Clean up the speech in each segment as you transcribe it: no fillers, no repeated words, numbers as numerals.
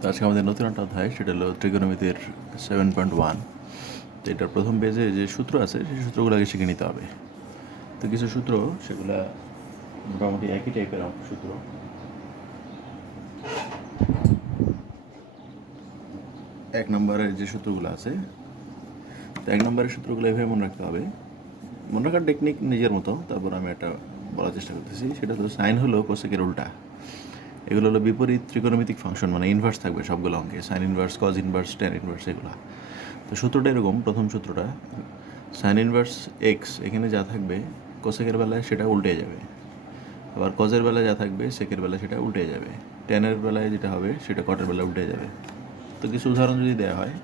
তো আজকে আমাদের নতুন একটা অধ্যায়, সেটা হলো ত্রিকোণমিতির 7.1। তো এটার প্রথম পেজে যে সূত্র আছে সেই সূত্রগুলো আগে শিখে নিতে হবে। তো কিছু সূত্র, সেগুলো মোটামুটি একই টাইপের সূত্র। এক নম্বরের যে সূত্রগুলো আছে, তো এক নম্বরের সূত্রগুলো এভাবে মনে রাখতে হবে। মনে রাখার টেকনিক নিজের মতো, তারপর আমি একটা বলার চেষ্টা করতেছি। সেটা হলো সাইন হলো কোসেকের উল্টা। এগুলো হলো বিপরীত ত্রিকোণমিতিক ফাংশন, মানে ইনভার্স থাকবে সবগুলো অঙ্কে, sign inverse, cos inverse, tan inverse, এগুলো। তো সূত্রটা এরকম, প্রথম সূত্রটা সাইন ইনভার্স এক্স, এখানে যা থাকবে কোসেকের বেলায় সেটা উল্টে যাবে, আবার কজের বেলায় যা থাকবে সেকের বেলায় সেটা উল্টে যাবে, ট্যানের বেলায় যেটা হবে সেটা কটের বেলায় উল্টে যাবে। তো কিছু উদাহরণ যদি দেওয়া হয়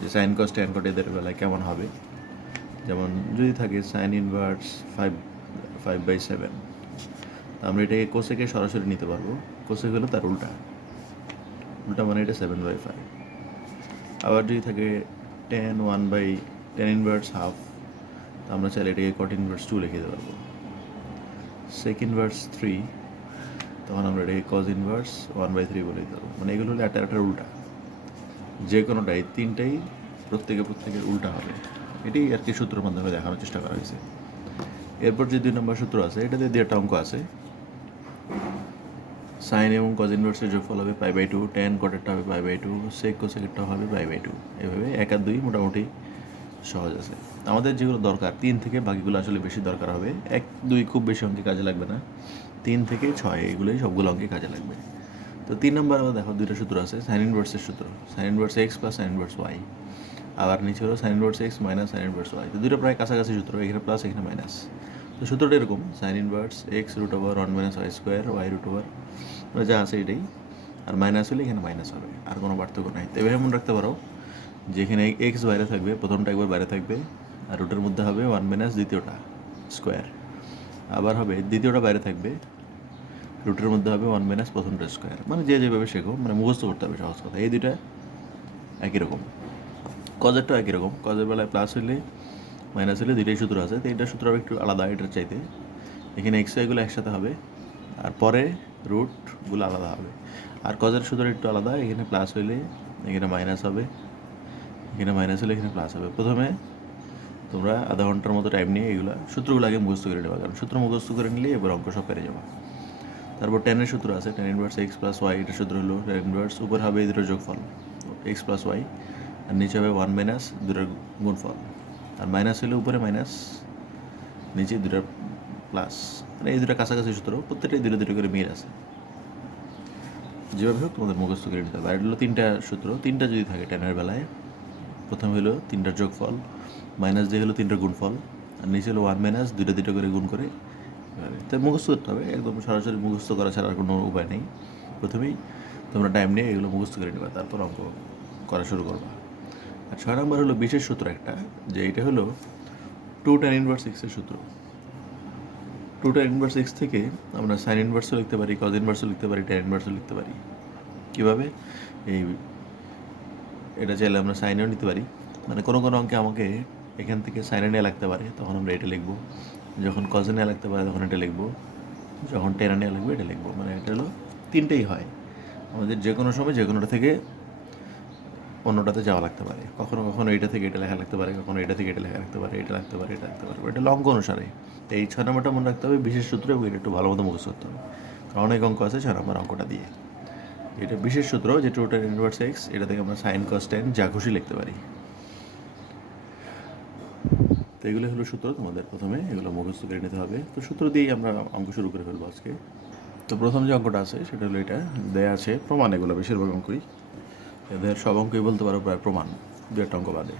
যে সাইন কস ট্যান কট এদের বেলায় কেমন হবে, যেমন যদি থাকে সাইন ইনভার্স 5/7, আমরা এটাকে কোসেকে সরাসরি নিতে পারবো। কোসেক হলো তার উল্টা, উল্টা মানে এটা 7/5। আবার যদি থাকে tan ইনভার্স হাফ, আমরা চাইলে এটাকে কট ইনভার্স 2 লিখে দিতে পারবো। সেক ইনভার্স 3, তখন আমরা এটাকে কজ ইনভার্স 1/3 বলে দিতে পারবো। মানে এগুলো হলো একটার উল্টা, যে কোনোটাই, তিনটাই প্রত্যেকের উল্টা হবে। এটাই আর কি সূত্রের মাধ্যমে দেখানোর চেষ্টা করা হয়েছে। এরপর যে 2 নম্বর সূত্র আছে, এটাতে 2টা অঙ্ক আছে। সাইন এবং কজ ইনভার্সের যোগফল হবে π/2, ট্যান কটেরটা হবে π/2, সেক কোসেকেরটা হবে π/2। এভাবে 1 আর 2 মোটামুটি সহজ আছে। আমাদের যেগুলো দরকার 3 থেকে, বাকিগুলো আসলে বেশি দরকার হবে। 1, 2 খুব বেশি অঙ্কে কাজে লাগবে না, 3 থেকে 6 এগুলোই সবগুলো অঙ্কে কাজে লাগবে। তো 3 নম্বর আবার দেখো 2টা সূত্র আছে, সাইন ইনভার্সের সূত্র, sine inverse x plus sine inverse y. আবার নিচে হলো sine inverse x minus sine inverse y. তো দুটো প্রায় কাছাকাছি সূত্র, এখানে প্লাস এখানে মাইনাস। তো সূত্রটা এরকম, sine inverse x √1 - y square, y √, যা আছে এটাই, আর মাইনাস হলে এখানে মাইনাস হবে, আর কোনো পার্থক্য নাই। তো এভাবে মনে রাখতে পারো যে এখানে এক্স বাইরে থাকবে, প্রথমটা একবার বাইরে থাকবে, আর রুটের মধ্যে হবে 1 - দ্বিতীয়টা স্কোয়ার। আবার হবে দ্বিতীয়টা বাইরে থাকবে, রুটের মধ্যে হবে 1 - প্রথমটা স্কোয়ার। মানে যে যেভাবে শেখো, মানে মুখস্থ করতে হবে, সহজ কথা। এই দুইটা একই রকম। কজেরটাও একই রকম, কজের বেলায় প্লাস হলে মাইনাস হলে দুইটাই সূত্র আছে। তো এইটার সূত্র একটু আলাদা এটার চাইতে। এখানে এক্স ওয়াইগুলো একসাথে হবে, আর পরে রুটগুলো আলাদা হবে। আর কজের সূত্র একটু আলাদা, এখানে প্লাস হইলে এখানে মাইনাস হবে, এখানে মাইনাস হলে এখানে প্লাস হবে। প্রথমে তোমরা আধা ঘন্টার মতো টাইম নিয়ে এগুলো সূত্রগুলো আগে মুখস্থ করে নেবা, কারণ সূত্র মুখস্থ করে নিলে এবার অঙ্ক সব পেরে যাবা। তারপর ট্যানের সূত্র আছে, tan inverse x plus y, এটার সূত্র হলো ট্যান ইনভার্স, উপর হবে এদের যোগফল এক্স প্লাস ওয়াই, আর নিচে হবে 1 - দুটোর গুণফল। আর মাইনাস হলে উপরে মাইনাস, নিচে দুটোর প্লাস। মানে এই দুটো কাছাকাছি সূত্র, প্রত্যেকটাই দুটো করে মিল আছে। যেভাবে হোক তোমাদের মুখস্থ করে নিতে হবে। আর হলো 3টা সূত্র, 3টা যদি থাকে ট্যানের বেলায়, প্রথম হলো 3টার যোগফল, মাইনাস দিয়ে হলো 3টার গুণফল, আর নিচে হলো 1 - দুটো করে গুণ করে। তাই মুখস্থ করতে হবে, একদম সরাসরি মুখস্থ করা ছাড়া কোনো উপায় নেই। প্রথমেই তোমরা টাইম নিয়ে এগুলো মুখস্থ করে নেবা, তারপর অঙ্ক করা শুরু করবা। আর 6 নম্বর হলো বিশেষ সূত্র একটা, যে এটা হলো 2 tan ইনভার্স এক্সের সূত্র। 2 tan ইনভার্স এক্স থেকে আমরা সাইন ইনভার্সও লিখতে পারি, কজ ইনভার্সও লিখতে পারি, ট্যান ইনভার্সও লিখতে পারি। কীভাবে? এই এটা চাইলে আমরা সাইনেও নিতে পারি। মানে কোনো অঙ্কে আমাকে এখান থেকে সাইনে নেওয়া লাগতে পারে, তখন আমরা এটা লিখবো। যখন কজে নেওয়া লাগতে পারে তখন এটা লিখবো, যখন টেনে নেওয়া লাগবে এটা লিখবো। মানে এটা হলো 3টেই হয় আমাদের, যে কোনো সময় যে কোনোটা থেকে অন্যটাতে যাওয়া লাগতে পারে। কখনো কখনো এটা থেকে এটা লেখা লাগতে পারে, কখনো এটা থেকে এটা লেখা লাগতে পারে, এটা লাগতে পারে, এটা লাগতে পারে। এটা অঙ্ক অনুসারে। তো এই 6 নম্বরটা মনে রাখতে হবে, বিশেষ সূত্র, এবং এটা একটু ভালো মতো মুখস্থ করতে হবে, কারণ অনেক অঙ্ক আছে 6 নম্বর অঙ্কটা দিয়ে। এটা বিশেষ সূত্র, যে 2 tan ইনভার্স এক্স, এটা থেকে আমরা সাইন কস ট্যান যা খুশি লিখতে পারি। তো এগুলো হলো সূত্র, তোমাদের প্রথমে এগুলো মুখস্থ করে নিতে হবে। তো সূত্র দিয়েই আমরা অঙ্ক শুরু করে ফেলবো আজকে। তো প্রথম যে অঙ্কটা আছে সেটা হলো এটা দেয়া আছে প্রমাণ, এগুলো বেশিরভাগ অঙ্কই, এদের সব অঙ্কই বলতে পারো প্রায় প্রমাণ, 2 অঙ্ক বাদে।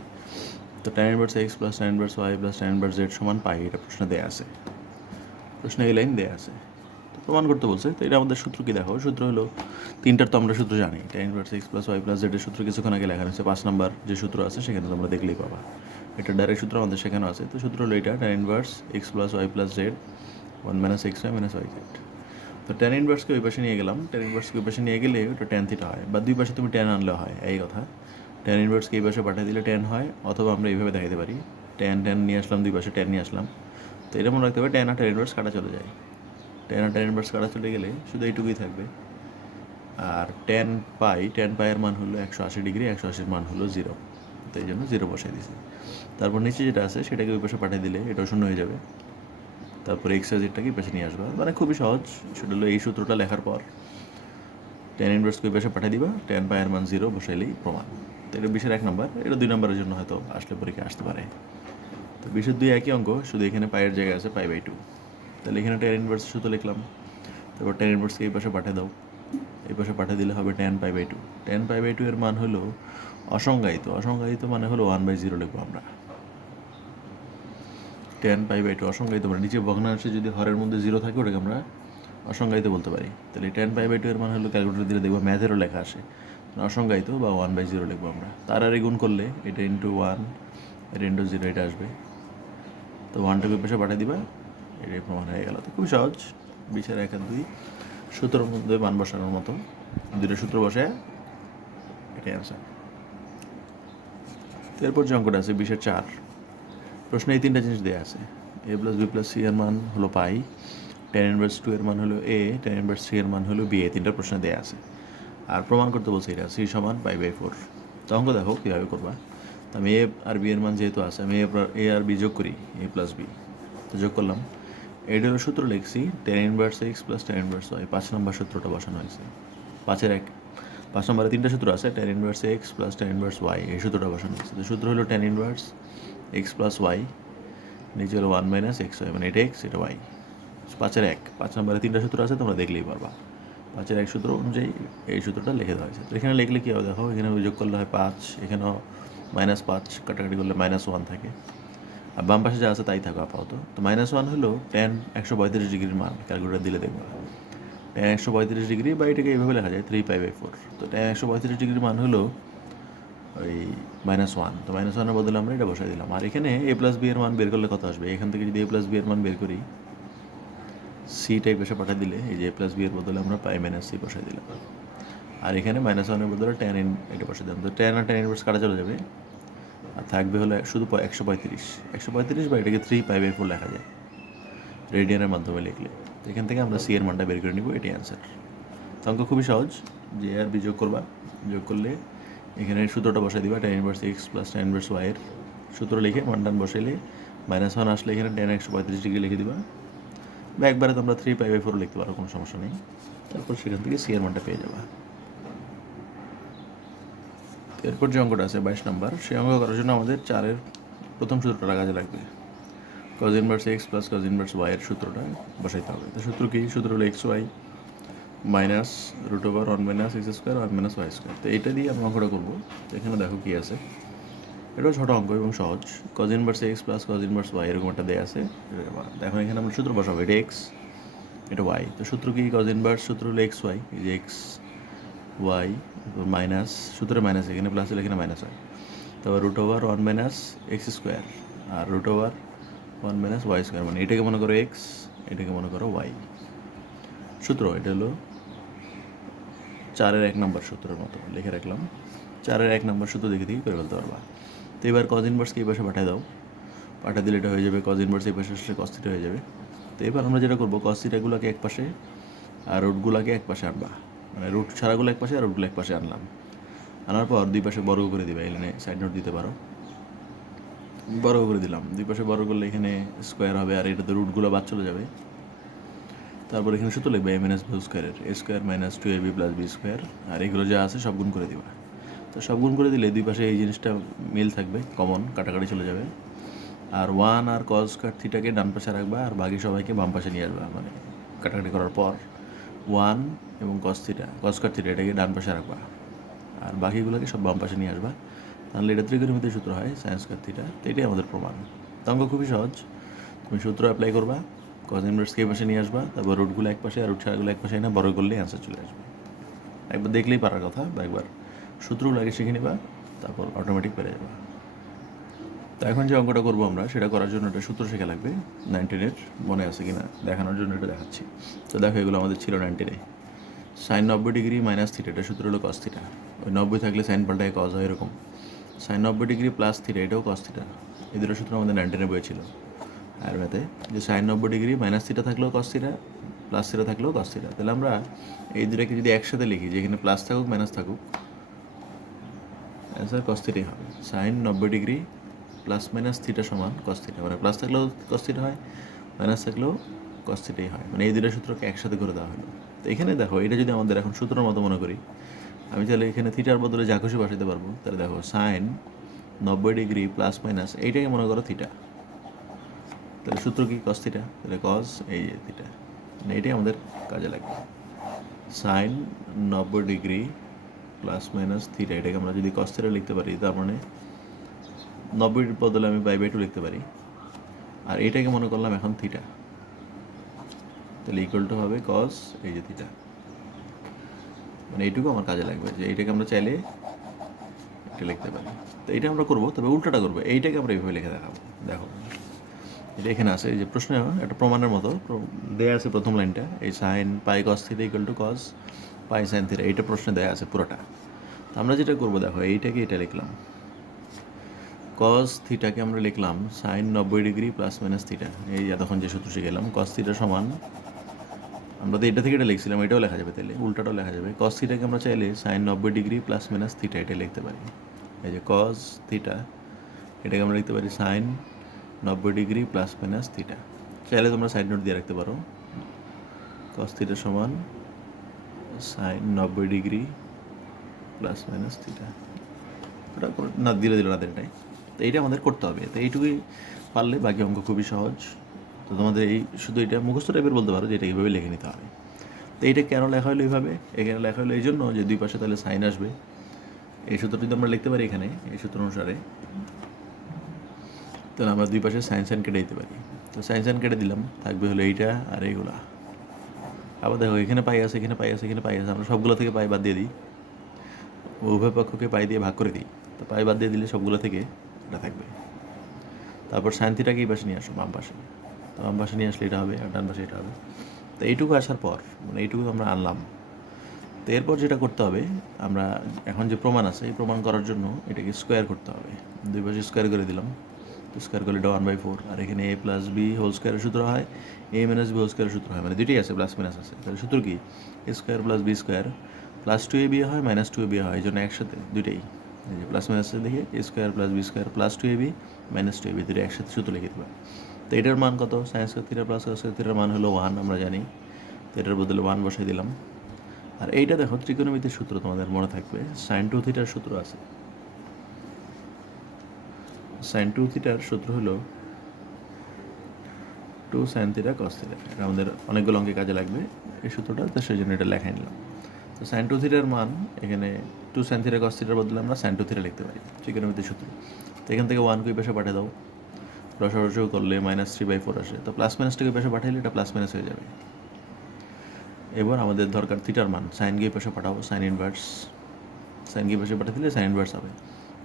তো tan inverse x plus tan inverse y plus tan inverse z সমান পাই, এটা প্রশ্নে দেয়া আছে, প্রশ্নে এই লাইন দেয়া আছে। তো প্রমাণ করতে বলছে। তো এটা আমাদের সূত্র কি দেখো, সূত্র হলো 3টার তো আমরা সূত্র জানি, tan inverse x plus y plus জেডের সূত্র কিছুক্ষণ আগে লেখা হয়েছে, 5 নম্বর যে সূত্র আছে সেখানে তোমরা দেখলেই পাবা। এটা ডাইরেক্ট সূত্র আমাদের সেখানে আছে। তো সূত্র হলো এটা, tan inverse x plus y plus z 1 - x y - y z। তো tan ইনভার্সকে ওই পাশে নিয়ে গেলাম, tan ইনভার্সকে ওই পাশে নিয়ে গেলে ওটা tan থিটা হয়, বা দুই পাশে তুমি tan আনলেও হয়, এই কথা। tan ইনভার্সকে এই পাশে পাঠিয়ে দিলে tan হয়, অথবা আমরা এইভাবে দেখাতে পারি, tan নিয়ে আসলাম, দুই পাশে tan নিয়ে আসলাম। তো এটা মনে রাখতে হবে, tan আর tan ইনভার্স কাটা চলে যায়, tan আর tan ইনভার্স কাটা চলে গেলে শুধু এইটুকুই থাকবে, আর টেন পাইয়ের মান হলো 180 ডিগ্রি, 180-র মান হলো 0, তো এই জন্য 0 বসাই দিয়েছি। তারপর নিচে যেটা আছে সেটাকে ওই পাশে পাঠিয়ে দিলে এটাও শূন্য হয়ে যাবে। তারপরে এক্স জেডটাকে এই পাশে নিয়ে আসবা, মানে খুবই সহজ। সেটা হলো এই সূত্রটা লেখার পর টেন ইনভার্সকে ওই পাশে পাঠিয়ে দিবা, টেন পাইয়ের মান 0 বসাইলেই প্রমাণ। তো এটা 20-এর 1 নম্বর, এটা 2 নম্বরের জন্য হয়তো আসলে পরীক্ষা আসতে পারে। তো 20-এর 2 একই অঙ্ক, শুধু এখানে পায়ের জায়গায় আছে π/2। তাহলে এখানে টেন ইনভার্স সূত্র লিখলাম, তারপর টেন ইনভার্সকে এই পাশে পাঠিয়ে দাও, এই পাশে পাঠিয়ে দিলে হবে টেন π/2। টেন π/2 এর মান হলো অসংজ্ঞায়িত, অসংজ্ঞায়িত মানে হলো 1/0 লিখবো আমরা। টেন π/2 অসংজ্ঞায়িত মানে নিচে ভগ্নাংশে যদি হরের মধ্যে 0 থাকে ওটাকে আমরা অসংজ্ঞায়িত বলতে পারি। তাহলে টেন π/2 এর মান হলো, ক্যালকুলেটর দিলে দেখবো ম্যাথেরও লেখা আসে অসংজ্ঞায়িত বা 1/0 লিখবো আমরা। তার আর গুণ করলে এটা ইন্টু 1, এটা ইন্টু 0 এটা আসবে। তো 1টাকে পেশে পাঠিয়ে দিবা, এটাই প্রমাণ হয়ে গেল। তো খুব সহজ, 20-এর 1 আর 2 সূত্রের মধ্যে মান বসানোর মতো, দুটো সূত্র বসে এটাই অ্যান্সার। তো এরপর যে অঙ্কটা আছে 20-এর 4, প্রশ্নে এই 3টা জিনিস দেওয়া আছে। a + b + c এর মান হলো পাই, টেন ইনভার্স 2 এর মান হলো a, টেন ইনভার্স 3 এর মান হলো b, এই 3টা প্রশ্নে দেওয়া আছে। আর প্রমাণ করতে বলছে এটা c সমান π/4। তো অঙ্ক দেখো কীভাবে করবা। তো আমি a আর b এর মান যেহেতু আছে, আমি a আর b যোগ করি, a + b। তো যোগ করলাম, এইটা হলো সূত্র লিখছি, ten inverse x + ten inverse y, 5 নম্বর সূত্রটা বসানো হয়েছে। 5-এর 1, 5 নম্বরে 3টা সূত্র আছে, ten inverse x + ten inverse y, এই সূত্রটা বসানো হয়েছে। তো সূত্র হলো টেন ইনভার্স x + y, নিচে হলো 1 - xy, মানে এটা x এটা y। 5-এর 1, 5 নম্বরে 3টা সূত্র আছে, তোমরা দেখলেই পারবা। 5-এর 1 সূত্র অনুযায়ী এই সূত্রটা লিখে দেওয়া হয়েছে। তো এখানে লিখলে কী হবে দেখো, এখানে যোগ করলে হয় 5, এখানেও -5, কাটাকাটি করলে -1 থাকে। আর বাম পাশে যা আছে তাই থাকবে আপাতত। তো -1 হলো টেন 135 ডিগ্রির মান, ক্যালকুলেটর দিলে দেখবা টেন 135 ডিগ্রি, বা এটাকে এইভাবে লেখা যায় 3π/4। তো টেন 135 ডিগ্রির মান হলো ওই -1। তো -1-এর বদলে আমরা এটা বসাই দিলাম। আর এখানে a + b এর মান বের করলে কত আসবে, এখান থেকে যদি a + b এর মান বের করি, c টাই পেশে পাঠিয়ে দিলে এই যে a + b এর বদলে আমরা π - c বসাই দিলাম। আর এখানে -1-এর বদলে টেন এটা বসাই দিলাম। তো টেন আর টেন ইনভার্স কাটা চলে যাবে, আর থাকবে হলো শুধু 135, বা এটাকে 3π/4 লেখা যায় রেডিয়ানের মাধ্যমে লিখলে। তো এখান থেকে আমরা সি এর মানটা বের করে নিব, এটাই অ্যান্সার। তো অঙ্ক খুবই সহজ, যে আর বি যোগ করবা, যোগ করলে এখানে সূত্রটা বসাই দিবা, ten inverse x + ten inverse y এর সূত্র লিখে মানটান বসাইলে -1 আসলে এখানে টেন 135 ডিগ্রি লিখে দিবা, বা একবারে তোমরা 3π/4 লিখতে পারো, কোনো সমস্যা নেই। তারপর সেখান থেকে সি এর মানটা পেয়ে যাবা। এরপর যে অঙ্কটা আছে 22 নম্বর, সেই অঙ্ক করার জন্য আমাদের 4-এর প্রথম সূত্রটা কাজে লাগবে। cos inverse x + cos inverse y এর সূত্রটা বসাইতে হবে। তো সূত্র কি, সূত্র হলো xy মাইনাস √1 - x² 1 - y²। তো এটা দিয়ে আমরা অঙ্কটা করবো। তো এখানে দেখো কী আছে, এটাও ছোটো অঙ্ক এবং সহজ। cos inverse x + cos inverse y এরকম একটা দেয়া আছে। এখন এখানে আমরা সূত্র বসাবো, এটা x এটা y। তো সূত্র কি, cos ইনভার্স সূত্র হলো xy, এই যে x y মাইনাস, সূত্রে মাইনাস, এখানে প্লাস হলে এখানে মাইনাস হয়। তারপর √1 - x², আর √1 - y², মানে এটাকে মনে করো x, এটাকে মনে করো y। সূত্র এটা হলো 4-এর 1 নম্বর সূত্রের মতো লিখে রাখলাম। 4-এর 1 নম্বর সূত্র দেখে করে ফেলতে পারবা। তো এবার cos ইনভার্সকে এই পাশে পাঠিয়ে দাও, পাঠিয়ে দিলে এটা হয়ে যাবে cos ইনভার্স, এই পাশে আসলে cos θ হয়ে যাবে। তো এবার আমরা যেটা করবো, cos θগুলোকে এক পাশে আর রুটগুলোকে এক পাশে আনবা, মানে রুট ছাড়াগুলো এক পাশে আর রুটগুলো এক পাশে আনলাম। আনার পর দুই পাশে বর্গ করে দিবা, এখানে সাইড নোট দিতে পারো, বর্গ করে দিলাম। দুই পাশে বর্গ করলে এখানে স্কোয়ার হবে, আর এটাতে রুটগুলো বাদ চলে যাবে। তারপর এখানে সূত্র লিখবে a - b² a² - 2ab + b², আর এগুলো যা আছে সব গুণ করে দিবা। তো সব গুণ করে দিলে দুই পাশে এই জিনিসটা মিল থাকবে, কমন, কাটাকাটি চলে যাবে। আর 1 আর cos² θকে ডান পাশে রাখবা, আর বাকি সবাইকে বাম পাশে নিয়ে আসবা, মানে কাটাকাটি করার পর 1 এবং cos² θ এটাকে ডান পাশে রাখবা, আর বাকিগুলোকে সব বাম পাশে নিয়ে আসবা। তাহলে এটা ত্রিকোণমিতির সূত্র হয় sin²θ। তো এটাই আমাদের প্রমাণ। তো অঙ্ক খুবই সহজ, তুমি সূত্র অ্যাপ্লাই করবা, cos ইনভার্সকে এই পাশে নিয়ে আসবা, তারপর রুটগুলো এক পাশে আর রুট ছাড়াগুলো এক পাশে এনে বড় করলেই অ্যান্সার চলে আসবে। একবার দেখলেই পারার কথা, বা একবার সূত্রগুলো আগে শিখে নিবা, তারপর অটোমেটিক পেরে যাবা। তো এখন যে অঙ্কটা করবো আমরা, সেটা করার জন্য একটা সূত্র শেখা লাগবে 19-এর, মনে আছে কিনা দেখানোর জন্য এটা দেখাচ্ছি। তো দেখো এগুলো আমাদের ছিল 19-এ। sin 90 ডিগ্রি - θ, এটা সূত্র হলো cos θ। ওই 90 থাকলে সাইন পাল্টায় cos হয়, এরকম sin 90 ডিগ্রি + θ, এটাও cos θ। এই দুটো সূত্র আমাদের 19-এর বই ছিল আর ম্যাথে, যে sin 90 ডিগ্রি - θ থাকলেও cos θ, প্লাস থিটা থাকলেও কস থিটা। তাহলে আমরা এই দুটাকে যদি একসাথে লিখি, যেখানে প্লাস থাকুক মাইনাস থাকুক, অ্যান্সার কস থিটাই হবে। Sine 90 degree plus minus theta সমান কস থিটা, মানে প্লাস থাকলেও কস থিটা হয়, মাইনাস থাকলেও কস থিটাই হয়, মানে এই দুটো সূত্রকে একসাথে করে দেওয়া হলো। তো এখানে দেখো, এটা যদি আমাদের এখন সূত্রের মতো মনে করি, আমি তাহলে এখানে থিটার বদলে যা খুশি বসাতে পারবো। তাহলে দেখো সাইন 90 ডিগ্রি প্লাস মাইনাস এইটাকে মনে করো থিটা, তাহলে সূত্র কি কস থিটা, তাহলে কস এই যে থিটা, মানে এটাই আমাদের কাজে লাগবে। Sine 90 degree plus minus theta, এটাকে আমরা যদি কস থিটা লিখতে পারি, তার মানে 90 বদলে আমি পাই/2 লিখতে পারি, আর এটাকে মনে করলাম এখন থিটা, তাহলে ইকুয়াল টু হবে কস এই যে থিটা, মানে এইটুকু আমার কাজে লাগবে, যে এইটাকে আমরা চাইলে এটা লিখতে পারি। তো এটা আমরা করবো, তবে উল্টাটা করবো, এইটাকে আমরা এইভাবে লিখে দেখাবো। দেখো এটা এখানে আছে, এই যে প্রশ্নে একটা প্রমাণের মতো দেয়া আছে প্রথম লাইনটা, এই sine pi cos theta equal to cos pi sine theta, এইটা প্রশ্নে দেয়া আছে পুরোটা। তো আমরা যেটা করবো, দেখো এইটাকে এটা লিখলাম, কস থিটাকে আমরা লিখলাম sine 90 degree plus minus theta, এই এতক্ষণ যে সূত্র শিখেলাম, কস থিটা সমান, আমরা তো এটা থেকে এটা লিখছিলাম, এটাও লেখা যাবে, তাহলে উল্টাটাও লেখা যাবে। কস থিটাকে আমরা চাইলে sine 90 degree plus minus theta এটা লিখতে পারি, এই যে কস থিটা, এটাকে আমরা লিখতে পারি sine 90 degree plus minus theta. চাইলে তোমরা সাইড নোট দিয়ে রাখতে পারো, কস থিটা সমান sine 90 degree plus minus theta, ওটা না দিলে না এটাই। তো এইটা আমাদের করতে হবে, তো এইটুকুই পারলে বাকি অঙ্ক খুবই সহজ। তো তোমাদের এই শুধু এটা মুখস্থ টাইপের বলতে পারো যে এটা এইভাবে লিখে নিতে হবে। তো এইটা কেন লেখা হলো এইভাবে, এখানে লেখা হলো এই জন্য যে দুই পাশে তাহলে সাইন আসবে। এই সূত্রটি যদি আমরা লিখতে পারি এখানে, এই সূত্র অনুসারে, তাহলে আমরা দুই পাশে সাইন সাইন কেটে দিতে পারি। তো সাইন সাইন কেটে দিলাম, থাকবে হলো এইটা আর এইগুলা। আবার দেখো এখানে পাই আছে, এখানে পাই আছে, এখানে পাই আছে, আমরা সবগুলো থেকে পাই বাদ দিয়ে দিই, উভয় পক্ষকে পাই দিয়ে ভাগ করে দিই। তো পাই বাদ দিয়ে দিলে সবগুলো থেকে এটা থাকবে। তারপর সাইন থিটাকে এই পাশে নিয়ে আসো, বাম পাশে। তো বাম পাশে নিয়ে আসলে এটা হবে, আর ডান পাশে এটা হবে। তো এইটুকু আসার পর, মানে এইটুকু আমরা আনলাম। তো এরপর যেটা করতে হবে, আমরা এখন যে প্রমাণ আছে, এই প্রমাণ করার জন্য এটাকে স্কোয়ার করতে হবে। দুই পাশে স্কোয়ার করে দিলাম, তো স্কোয়ার করলে এটা 1/4, আর এখানে a প্লাস বি হোল স্কোয়ারের সূত্র হয়, a মাইনাস বি হোল স্কোয়ারের সূত্র হয়, মানে দুটোই আছে, প্লাস মাইনাস আছে। তাহলে সূত্র কি, a square plus b square plus 2ab হয়, মাইনাস 2ab হয়, এই জন্য একসাথে দুইটাই, এই যে প্লাস মাইনাসে দেখে a square plus b square plus 2ab minus 2ab, দুটো একসাথে সূত্র লিখে দেবে। তো এটার মান কত, sine square theta plus cos square থিটার মান হলো 1, আমরা জানি। তো এটার বদলে 1 বসাই দিলাম। আর এইটা দেখো ত্রিকোণমিতির সূত্র তোমাদের মনে থাকবে, সাইন 2 থিটার সূত্র আছে। সাইন 2 থিটার সূত্র হলো 2 সাইন থিটা কস থিটা, এটা আমাদের অনেকগুলো অঙ্কে কাজে লাগবে এই সূত্রটা, তো সেই জন্য এটা লেখাই নিলাম। তো সাইন 2 থিটার মান এখানে 2 সাইন থিটা কস থিটার বদলে আমরা সাইন 2 থিটা লিখতে পারি, ত্রিকোণমিতির সূত্র। তো এখান থেকে 1 কে পাশে পাঠিয়ে দাও, রসারসিও করলে -3/4 আসে, তো প্লাস মাইনাসটাকে পাশে পাঠাইলে এটা প্লাস মাইনাস হয়ে যাবে। এবার আমাদের দরকার থিটার মান, সাইন গিয়ে পাশে পাঠাবো, সাইন ইনভার্স, সাইন গিয়ে পাশে পাঠিয়ে দিলে সাইন ইনভার্স হবে।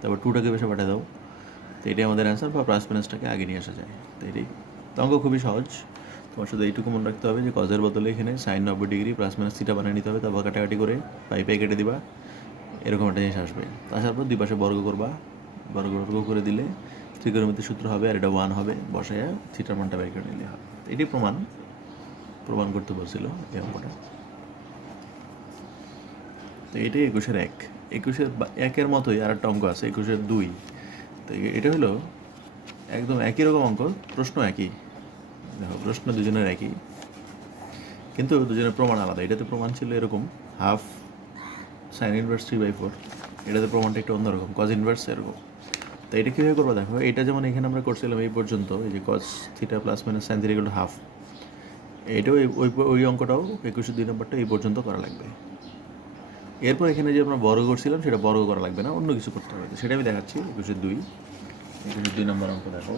তারপর 2টাকে পাশে পাঠিয়ে দাও, তো এটাই আমাদের অ্যান্সার, বা প্লাস মাইনাসটাকে আগে নিয়ে আসা যায়। তো এটাই, তো অঙ্ক খুবই সহজ। তোমার শুধু এইটুকু মনে রাখতে হবে যে কজের বদলে এখানে sine 90 degree plus minus theta বানিয়ে নিতে হবে, তারপর কাটাকাটি করে পাই পাই কেটে দিবা, এরকম একটা জিনিস আসবে। আসার পর দুই পাশে বর্গ করবা, বর্গ করে দিলে ত্রিকোণমিতির সূত্র হবে, আর এটা 1 হবে, বসায় থিটার মানটা বের করে নিলে হবে। এটি প্রমাণ করতে বলছিল এই অঙ্কটা। তো এটাই 21-এর 1, 21-এর 1-এর মতোই আর একটা অঙ্ক আছে 21-এর 2। তো এটা হলো একদম একই রকম অঙ্ক, প্রশ্ন একই, দেখো প্রশ্ন দুজনের একই, কিন্তু দুজনের প্রমাণ আলাদা। এটাতে প্রমাণ ছিল এরকম হাফ সাইন ইনভার্স 3/4, এটাতে প্রমাণটা একটু অন্যরকম, কজ ইনভার্স এরকম। তো এটা কীভাবে করবো দেখো, এটা যেমন এখানে আমরা করছিলাম এই পর্যন্ত, এই যে cause theta plus minus sine theta equal to half, এটাও ওই অঙ্কটাও 21-2 নম্বরটা এই পর্যন্ত করা লাগবে। এরপর এখানে যে আমরা বর্গ করছিলাম সেটা বর্গ করা লাগবে না, অন্য কিছু করতে হবে, সেটা আমি দেখাচ্ছি। 21-2 নম্বর অঙ্ক দেখো।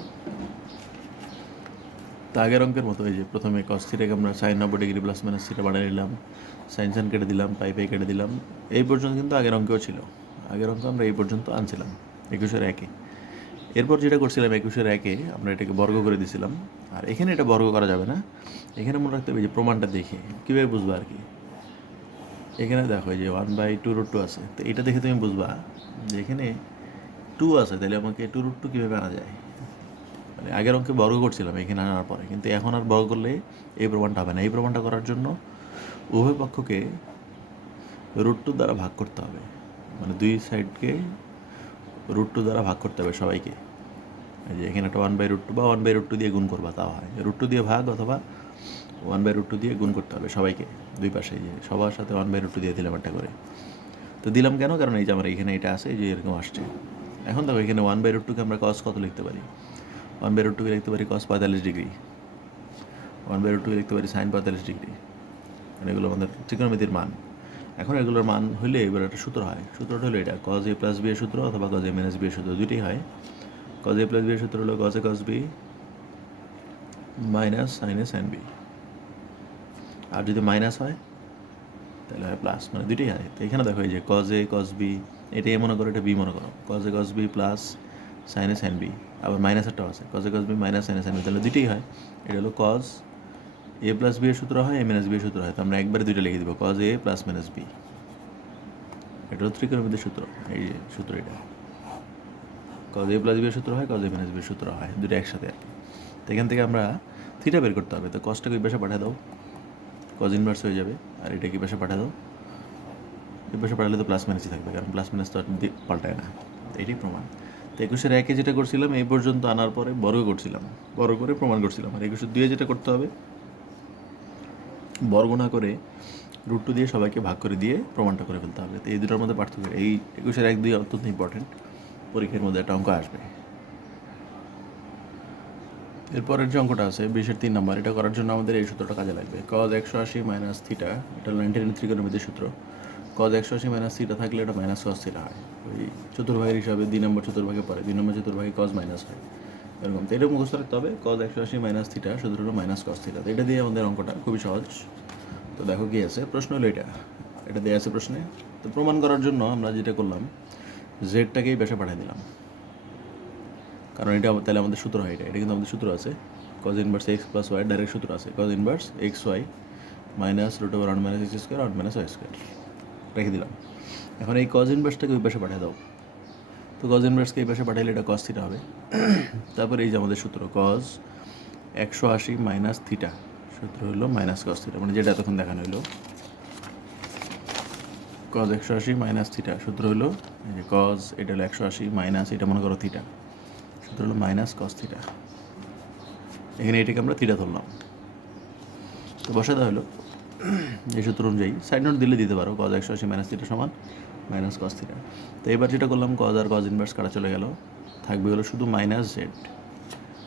তো আগের অঙ্কের মতো এই যে প্রথমে কস থিটাকে আমরা sine 90 degree plus minus theta বানিয়ে নিলাম, সাইন সাইন কেটে দিলাম, পাই পাই কেটে দিলাম। এই পর্যন্ত কিন্তু আগের অঙ্কেও ছিল, আগের অঙ্ক আমরা এই পর্যন্ত আনছিলাম 21-এর 1-এ। এরপর যেটা করছিলাম 21-এর 1-এ আমরা এটাকে বর্গ করে দিয়েছিলাম, আর এখানে এটা বর্গ করা যাবে না। এখানে মনে রাখতে হবে যে প্রমাণটা দেখে কীভাবে বুঝবা আর কি, এখানে দেখো যে 1/2√2 আছে, তো এটা দেখে তুমি বুঝবা যে এখানে 2 আছে, তাহলে আমাকে 2√2 কীভাবে আনা যায়। মানে আগের অঙ্কে বর্গ করছিলাম এখানে আনার পরে, কিন্তু এখন আর বর্গ করলে এই প্রমাণটা হবে না। এই প্রমাণটা করার জন্য উভয় পক্ষকে √2 দ্বারা ভাগ করতে হবে, মানে দুই সাইডকে √2 দ্বারা ভাগ করতে হবে সবাইকে। এই যে এখানে একটা 1/√2 বা 1/√2 দিয়ে গুণ করবা, তাও হয়। √2 দিয়ে ভাগ অথবা 1/√2 দিয়ে গুণ করতে হবে সবাইকে, দুই পাশে। যে সবার সাথে 1/√2 দিয়ে দিলাম একটা করে। তো দিলাম কেন? কারণ এই যে আমার এখানে এটা আছে, যে এরকম আসছে। এখন দেখো এখানে 1/√2কে আমরা cos কত লিখতে পারি? 1/√2কে লিখতে পারি cos 45 ডিগ্রি, 1/√2কে লিখতে পারি sin 45 ডিগ্রি। মানে এগুলো আমাদের ত্রিকোণমিতির মান। এখন এগুলোর মান হইলে এবার একটা সূত্র হয়। সূত্রটা হলো এটা, cos a + b এর সূত্র অথবা cos a - b এর সূত্র, দুইটাই হয়। cos a + b এর সূত্র হলো cos a cos b - sin a sin b। আর যদি মাইনাস হয় তাহলে হয় প্লাস, মানে দুইটাই হয়। তো এখানে দেখো এই যে cos a cos b, এটা এ মনে করো, এটা বি মনে করো, cos a cos b plus sin a sin b, আবার মাইনাস একটাও আছে cos a cos b - sin a sin b, তাহলে দুইটাই হয়। এটা হলো cos a + b এর সূত্র হয়, a - b এর সূত্র হয়। তো আমরা একবারে দুইটা লিখে দিব, cos a + b। এটা হলো ত্রিকোণমিতির সূত্র। এই যে সূত্র এটা, cos a + b এর সূত্র হয়, cos a - b এর সূত্র হয়, দুটো একসাথে আর কি। তো এখান থেকে আমরা থিটা বের করতে হবে। তো cosটাকে ওই পাশে পাঠিয়ে দাও, cos ইনভার্স হয়ে যাবে। আর এটা কি পাশে পাঠিয়ে দাও, এই পাশে পাঠালে তো প্লাস মাইনাসই থাকবে, কারণ প্লাস মাইনাস তো আর পাল্টায় না। এটাই প্রমাণ। তো 21-এ যেটা করছিলাম এই পর্যন্ত আনার পরে বর্গ করছিলাম, বর্গ করে প্রমাণ করছিলাম। আর 21-2 যেটা করতে হবে, বর্গ না করে √2 দিয়ে সবাইকে ভাগ করে দিয়ে প্রমাণটা করে ফেলতে হবে। তো এই দুটোর মধ্যে পার্থক্য, এই 21-1-2 অত্যন্ত ইম্পর্টেন্ট, পরীক্ষার মধ্যে একটা অঙ্ক আসবে। এরপরের যে অঙ্কটা আছে 20-3 নম্বর, এটা করার জন্য আমাদের এই সূত্রটা কাজে লাগবে। cos 180 - θ, এটা 99 ত্রিকোণমিতির সূত্র। cos 180 - θ থাকলে এটা মাইনাস cos θ হয়। ওই চতুর্ভাগের হিসাবে 2 নম্বর চতুর্ভাগে পড়ে, 2 নম্বর চতুর্ভাগে cos মাইনাস হয় এরকম। তো এটা মুখস্থ রাখতে হবে, cos 180 - θ সূত্র হলো -cos θ। তো এটা দিয়ে আমাদের অঙ্কটা খুবই সহজ। তো দেখো কি আছে, প্রশ্ন হলো এটা দেওয়া আছে প্রশ্নে। তো প্রমাণ করার জন্য আমরা যেটা করলাম, জেডটাকেই বেশে পাঠিয়ে দিলাম, কারণ এটা তাহলে আমাদের সূত্র হয়। এটা কিন্তু আমাদের সূত্র আছে, cos inverse x + y direct সূত্র আছে, cos inverse xy - √1 - x² - y²। রেখে দিলাম। এখন এই cos ইনভার্সটাকে ওই পাশে পাঠিয়ে দাও। তো cos ইনভার্সকে এই পাশে পাঠাইলে এটা cos θ হবে। তারপরে এই যে আমাদের সূত্র, cos 180 - θ সূত্র হলো -cos θ, মানে যেটা এতক্ষণ দেখানো হলো। cos 180 - θ সূত্র হলো এই যে cos, এটা হলো 180 মাইনাস এটা মনে করো θ, সূত্র হলো -cos θ। এখানে এটাকে আমরা θ ধরলাম। তো বসাতে হলো এই সূত্র অনুযায়ী, সাইড নোট দিলে দিতে পারো, cos 180 - θ সমান -cos θ। তো এবার যেটা করলাম, cos আর cos ইনভার্স কাটা চলে গেল, থাকবে হলো শুধু -z।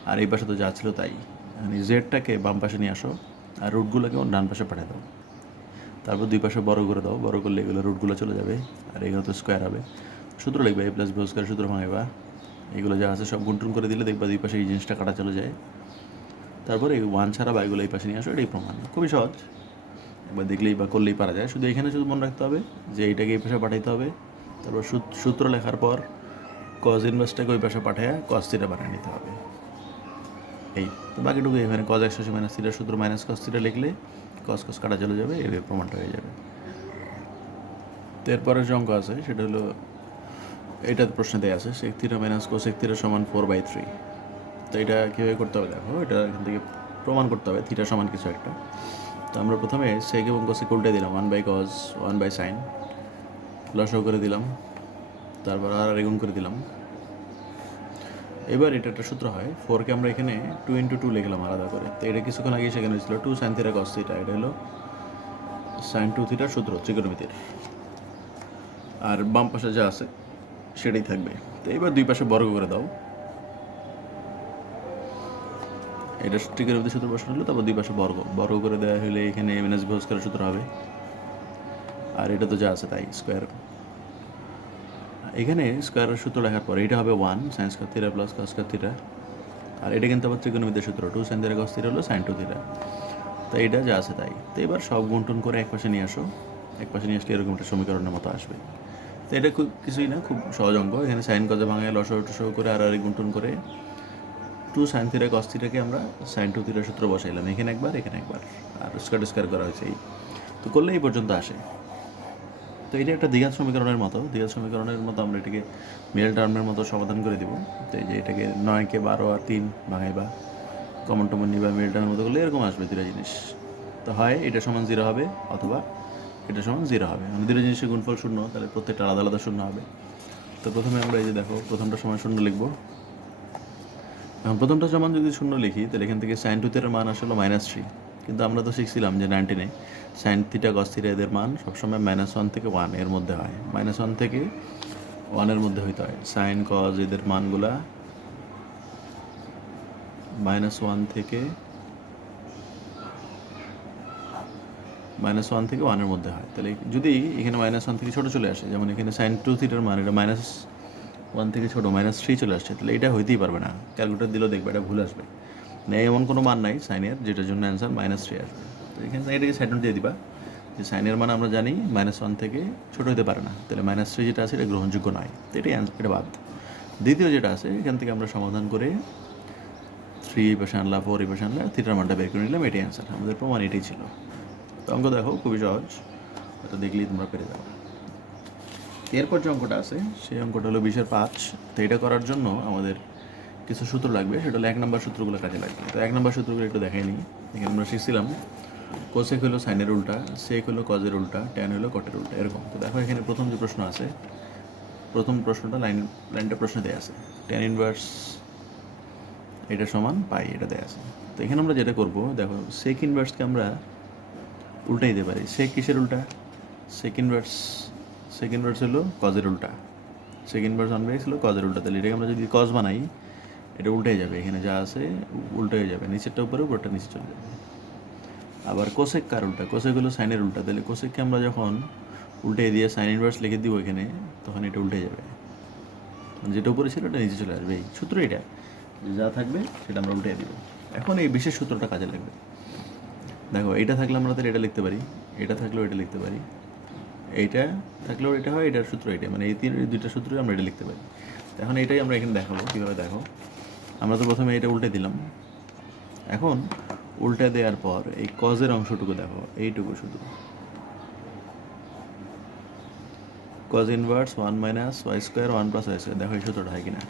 আর এই পাশে তো যা ছিল তাই, মানে জেডটাকে বাম পাশে নিয়ে আসো আর রুটগুলোকে ডান পাশে পাঠিয়ে দাও। তারপর দুই পাশে বড় করে দাও, বড় করলে এগুলো রুটগুলো চলে যাবে, আর এগুলো তো স্কোয়ার হবে। সূত্র লিখবে, a + b² সূত্র ভাঙাইবা, এগুলো যা আছে সব গুণটুন করে দিলে দেখবা দুই পাশে এই জিনিসটা কাটা চলে যায়। তারপরে এই 1 ছাড়া বা এগুলো এই পাশে নিয়ে আসো, এটাই প্রমাণ। খুবই সহজ, একবার দেখলেই বা করলেই পারা যায়। শুধু এখানে শুধু মনে রাখতে হবে যে এইটাকে এই পাশে পাঠাইতে হবে। তারপর সূত্র লেখার পর cos ইনভার্সটাকে ওই পাশে পাঠায় cos θ বানিয়ে নিতে হবে। এই তো বাকিটুকু এখানে cos 180 - θ সূত্র -cos θ লিখলে cos কাটা চলে যাবে, এর প্রমাণটা হয়ে যাবে। তো এরপরে যে অঙ্ক আছে সেটা হলো, এটা প্রশ্নে দেওয়া আছে sec θ - cosec θ সমান 4/3। তো এটা কীভাবে করতে হবে দেখো, এটা এখান থেকে প্রমাণ করতে হবে থিটা সমান কিছু একটা। তো আমরা প্রথমে sec এবং cosec উল্টে দিলাম, 1/cos 1/sin, লসাগু করে দিলাম, তারপর আর গুণ করে দিলাম। এবার এটা একটা সূত্র হয়, 4কে আমরা এখানে 2 × 2 লিখলাম আলাদা করে। তো এটা কিছুক্ষণ আগে সেখানে ছিল 2 sin θ cos θ, এটা হলো sin 2 θ সূত্র ত্রিকোণমিতির। আর বাম পাশে যা আছে সেটাই থাকবে। তো এবার দুই পাশে বর্গ করে দাও, এটা ত্রিকোণমিতির সূত্র বসানো হলো। তারপর দুই পাশে বর্গ করে দেওয়া হলে এখানে - b² সূত্র হবে, আর এটা তো যা আছে তাই স্কোয়ার। এখানে স্কোয়ারের সূত্র লেখার পরে এটা হবে 1 sin² θ + cos θ, আর এটা কিন্তু আবার ত্রিকোণমিতির সূত্র 2 sin θ cos θ হলো sin 2 θ। তো এটা যা আছে তাই। তো এবার সব গুণটুন করে এক পাশে নিয়ে আসো, এক পাশে নিয়ে আসলে এরকম একটা সমীকরণের মতো আসবে। তো এটা খুব কিছুই না, খুব সহজ অঙ্ক। এখানে সাইন কজে ভাঙায় লসাগু টসাগু করে আর গুণটুন করে 2 sin θ cos θ কে আমরা sin 2 θ সূত্র বসাইলাম, এখানে একবার এখানে একবার, আর স্কোয়ার করা হয়েছে। এই তো করলে এই পর্যন্ত আসে। তো এটা একটা দ্বিঘাত সমীকরণের মতো আমরা এটাকে মিডল টার্মের মতো সমাধান করে দেবো। তো এই যে এটাকে 9কে 12 আর 3 ভাঙাইবা, কমন টমন নিবা, মিডল টার্মের মতো করলে এরকম আসবে দুটো জিনিস। তো হয় এটা সমান 0 হবে অথবা এটা সমান 0 হবে। মানে দুটো জিনিসের গুণফল 0, তাহলে প্রত্যেকটা আলাদা আলাদা 0 হবে। তো প্রথমে আমরা এই যে দেখো প্রথমটা সমান 0 লিখবো। এখন প্রথমটা সমান যদি 0 লিখি তাহলে এখান থেকে sin 2 এর মান আসলে -3, কিন্তু আমরা তো শিখছিলাম যে 19-এ sin থিটা cos থিটা এদের মান সবসময় -1 থেকে 1 এর মধ্যে হয়, -1 থেকে 1 এর মধ্যে হইতে হয়। sin cos এদের মানগুলা -1 থেকে 1 এর মধ্যে হয়। তাহলে যদি এখানে -1 থেকে ছোটো চলে আসে, যেমন এখানে sin 2 থিটার মান এটা -1 থেকে ছোটো -3 চলে আসছে, তাহলে এটা হইতেই পারবে না। ক্যালকুলেটর দিলেও দেখবে এটা ভুল আসবে। মানে এমন কোনো মান নাই সাইনের যেটার জন্য অ্যান্সার -3 আসবে। তো এখানে এটাকে সাইড নোট দিয়ে দিবা যে সাইনের মান আমরা জানি -1 থেকে ছোটো হতে পারে না, তাহলে -3 যেটা আছে এটা গ্রহণযোগ্য নয়, তো এটাই অ্যান্সার, এটা বাদ। দ্বিতীয় যেটা আছে এখান থেকে আমরা সমাধান করে 3 এই পাশে আনলা, 4 এই পাশে আনলা, থিটার মানটা বের করে নিলাম, এটাই অ্যান্সার। আমাদের প্রমাণ এটাই ছিল। তো অঙ্ক দেখো খুবই সহজ, এটা দেখলেই তোমরা পেরে যাবে। এরপর যে অঙ্কটা আছে সেই অঙ্কটা হলো 20-5। তো এটা করার জন্য আমাদের কিছু সূত্র লাগবে, সেটা হলো 1 নম্বর সূত্রগুলো কাজে লাগবে। তো 1 নম্বর সূত্রগুলো একটু দেখাই নিই। এখানে আমরা শিখছিলাম কোসেক হলো সাইনের উল্টা, সেক হলো কজের উল্টা, ট্যান হলো কটের উল্টা, এরকম। তো দেখো এখানে প্রথম যে প্রশ্ন আছে, প্রথম প্রশ্নটা লাইনটা প্রশ্ন দেওয়া আছে ট্যান ইনভার্স এটা সমান পাই, এটা দেওয়া আছে। তো এখানে আমরা যেটা করব দেখো, সেক ইনভার্সকে আমরা উল্টাই দিতে পারি। সেক কিসের উল্টা? সেক ইনভার্স হলো কজের উল্টা। সেক ইনভার্স 1/x হলো কজের উল্টা, তাহলে এটাকে আমরা যদি কজ বানাই এটা উল্টে যাবে, এখানে যা আছে উল্টে হয়ে যাবে, নিচেরটা উপরে উপরটা নিচে চলে যাবে। আবার কোসেক কার উল্টা? কোসেক হলো সাইনের উল্টা, তাহলে কোসেককে আমরা যখন উল্টে দিয়ে সাইন ইনভার্স লিখে দিব এখানে, তখন এটা উল্টে যাবে, যেটা উপরে ছিল ওটা নিচে চলে আসবে। এই সূত্র এটা, যা থাকবে সেটা আমরা উল্টে দিব। এখন এই বিশেষ সূত্রটা কাজে লাগবে। দেখো এটা থাকলে আমরা তাহলে এটা লিখতে পারি, এটা থাকলেও এটা লিখতে পারি, এইটা থাকলেও এটা হয়, এটার সূত্র এটা, মানে এই দুইটা সূত্রই আমরা এটা লিখতে পারি। এখন এটাই আমরা এখানে দেখাবো কীভাবে। দেখো আমরা তো প্রথমে এটা উল্টে দিলাম, এখন উল্টে দেওয়ার পর এই কজের অংশটুকু দেখো, এইটুকু শুধু cos inverse 1 minus y square 1 plus y square, দেখো এই সূত্রটা হয় কিনা।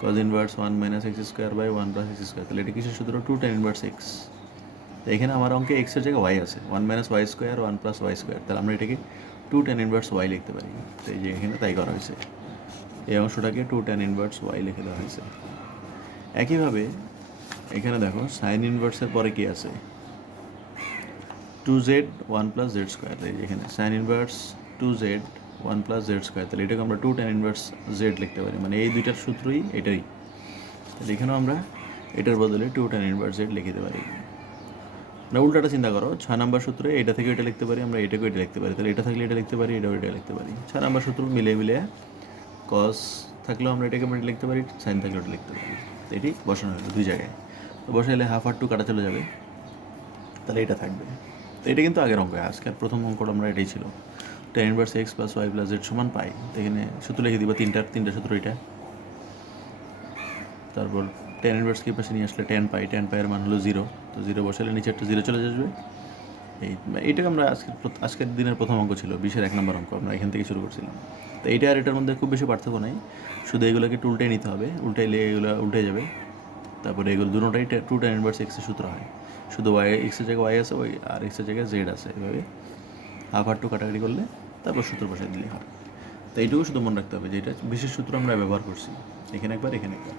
cos inverse 1 minus x square by 1 plus x square, তাহলে এটা কিসের সূত্র? 2 tan ইনভার্স এক্স। তো এখানে আমার অঙ্কে এক্সের জায়গায় ওয়াই আছে, 1 minus y square 1 plus y square, তাহলে আমরা এটাকে 2 tan ইনভার্স ওয়াই লিখতে পারি। তো এই যে এখানে তাই করা হয়েছে, এই অংশটাকে 2 tan ইনভার্স ওয়াই লিখে দেওয়া হয়েছে। একইভাবে এখানে দেখো সাইন ইনভার্সের পরে কি আছে? 2z 1 প্লাস জেড স্কোয়ার, এই এখানে sign inverse 2z 1 plus Z square, তাহলে এটাকে আমরা 2 tan ইনভার্স জেড লিখতে পারি, মানে এই দুইটার সূত্রই এটাই। তাহলে এখানেও আমরা এটার বদলে 2 tan ইনভার্স জেড লিখে দিতে পারি। না উল্টাটা চিন্তা করো, 6 নম্বর সূত্রে এটা থেকে এটা লিখতে পারি, আমরা এটাকেও এটা লিখতে পারি, তাহলে এটা থাকলে এটা লিখতে পারি, এটাও এটা লিখতে পারি। 6 নম্বর সূত্র মিলে কস থাকলেও আমরা এটাকে আমরা লিখতে পারি, সাইন থাকলেও এটা লিখতে পারি। তো এটি বসানো হলো দুই জায়গায়। তো বসাইলে হাফ আর 2 কাটা চলে যাবে, তাহলে এটা থাকবে। তো এটা কিন্তু আগের অঙ্ক, আজকের প্রথম অঙ্কটা আমরা এটাই ছিল tan inverse x plus y plus z সমান পাই। তো এখানে সূত্র লিখে দিব তিনটা সূত্র এটা। তারপর tan ইনভার্স কি পাশে নিয়ে আসলে tan পাই এর মান হলো 0, তো 0 বসালে নিচে একটা 0 চলে আসবে। এইটাকে আমরা আজকের দিনের প্রথম অঙ্ক ছিল 20-এর 1 নম্বর অঙ্ক, আমরা এখান থেকে শুরু করছিলাম। তো এইটা আর এটার মধ্যে খুব বেশি পার্থক্য নাই, শুধু এগুলোকে একটু উল্টে নিতে হবে, উল্টাইলে এগুলো উল্টে যাবে। তারপরে এগুলো দুটোটাই 2 tan ইনভার্স এক্সের সূত্র হয়, শুধু ওয়াই এক্সের জায়গায় ওয়াই আছে, ওই আর এক্সের জায়গায় জেড আছে, এভাবে হাফ আর 2 কাটাকাটি করলে তারপর সূত্র বসাই দিলেই হয়। তো এইটুকু শুধু মনে রাখতে হবে যে এটা বিশেষ সূত্র আমরা ব্যবহার করছি, এখানে একবার এখানে একবার।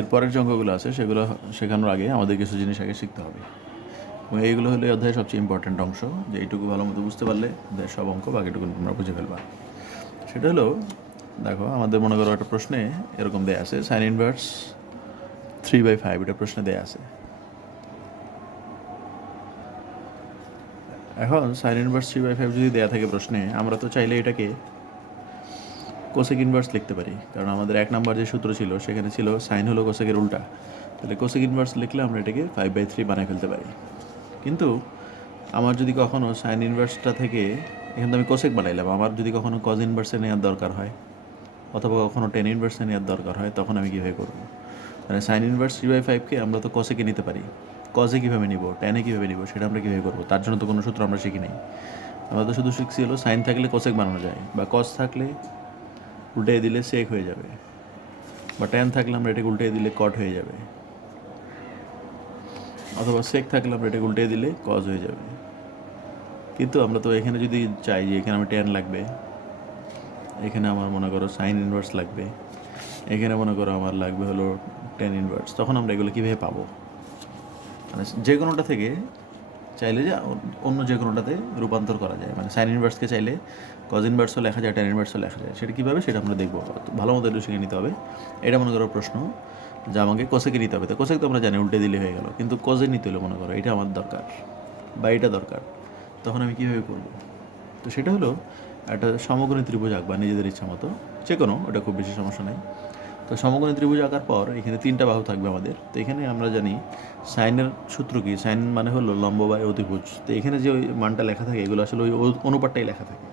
এরপরের যে অঙ্কগুলো আছে সেগুলো শেখানোর আগে আমাদের কিছু জিনিস আগে শিখতে হবে, এবং এইগুলো হলো এই অধ্যায়ের সবচেয়ে ইম্পর্ট্যান্ট অংশ, যে এইটুকু ভালো মতো বুঝতে পারলে অধ্যায়ের সব অঙ্ক বাকিটুকু তোমরা বুঝে ফেলবা। সেটা হলো দেখো আমাদের মনে করো একটা প্রশ্নে এরকম দেয়া আছে সাইন ইনভার্স 3/5, এটা প্রশ্নে দেয়া আছে। এখন সাইন ইনভার্স 3/5 যদি দেয়া থাকে প্রশ্নে, আমরা তো চাইলে এটাকে কোসেক ইনভার্স লিখতে পারি, কারণ আমাদের 1 নাম্বার যে সূত্র ছিল সেখানে ছিল সাইন হলো কোসেকের উল্টা, তাহলে কোসেক ইনভার্স লিখলে আমরা এটাকে 5/3 বানায় ফেলতে পারি। কিন্তু আমার যদি কখনও সাইন ইনভার্সটা থেকে এখানে তো আমি কোসেক বানাইলাম, আমার যদি কখনও কজ ইনভার্সে নেওয়ার দরকার হয় অথবা কখনও টেন ইনভার্সে নেওয়ার দরকার হয়, তখন আমি কীভাবে করব? মানে সাইন ইনভার্স 3/5কে আমরা তো কোসেকে নিতে পারি, কজে কীভাবে নিব, ট্যানে কীভাবে নিব, সেটা আমরা কীভাবে করবো, তার জন্য তো কোনো সূত্র আমরা শিখি নাই। আমরা তো শুধু শিখছি হলো সাইন থাকলে কোসেক বানানো যায়, বা কস থাকলে উল্টে দিলে সেক হয়ে যাবে, বা ট্যান থাকলে আমরা এটাকে উল্টে দিলে কট হয়ে যাবে, অথবা সেক থাকলে আমরা এটাকে উল্টে দিলে কজ হয়ে যাবে। কিন্তু আমরা তো এখানে যদি চাই যে এখানে আমার ট্যান লাগবে, এখানে আমার মনে করো সাইন ইনভার্স লাগবে, এখানে মনে করো আমার লাগবে হলো ট্যান ইনভার্স, তখন আমরা এগুলো কীভাবে পাবো? মানে যে কোনোটা থেকে চাইলে যে অন্য যে কোনোটাতে রূপান্তর করা যায়, মানে সাইন ইনভার্সকে চাইলে কজ ইনভার্সও লেখা যায়, ট্যান ইনভার্সও লেখা যায়। সেটা কীভাবে, সেটা আমরা দেখবো। ভালো মতো একটু শিখে নিতে হবে। এটা মনে করো প্রশ্ন যে আমাকে কোসেকে নিতে হবে, তো কোসেক তো আমরা জানি উল্টে দিলে হয়ে গেল, কিন্তু কোজে নিতে হলো মনে করো এটা আমার দরকার বা এটা দরকার, তখন আমি কীভাবে করবো? তো সেটা হলো একটা সমকোণী ত্রিভুজ আঁকবা নিজেদের ইচ্ছা মতো, যে কোনো, ওটা খুব বেশি সমস্যা নেই। তো সমকোণী ত্রিভুজ আঁকার পর এখানে 3টা বাহু থাকবে আমাদের। তো এখানে আমরা জানি সাইনের সূত্র কি, সাইন মানে হলো লম্ব বাই অতিভুজ। তো এখানে যে ওই মানটা লেখা থাকে এগুলো আসলে ওই অনুপাতটাই লেখা থাকে।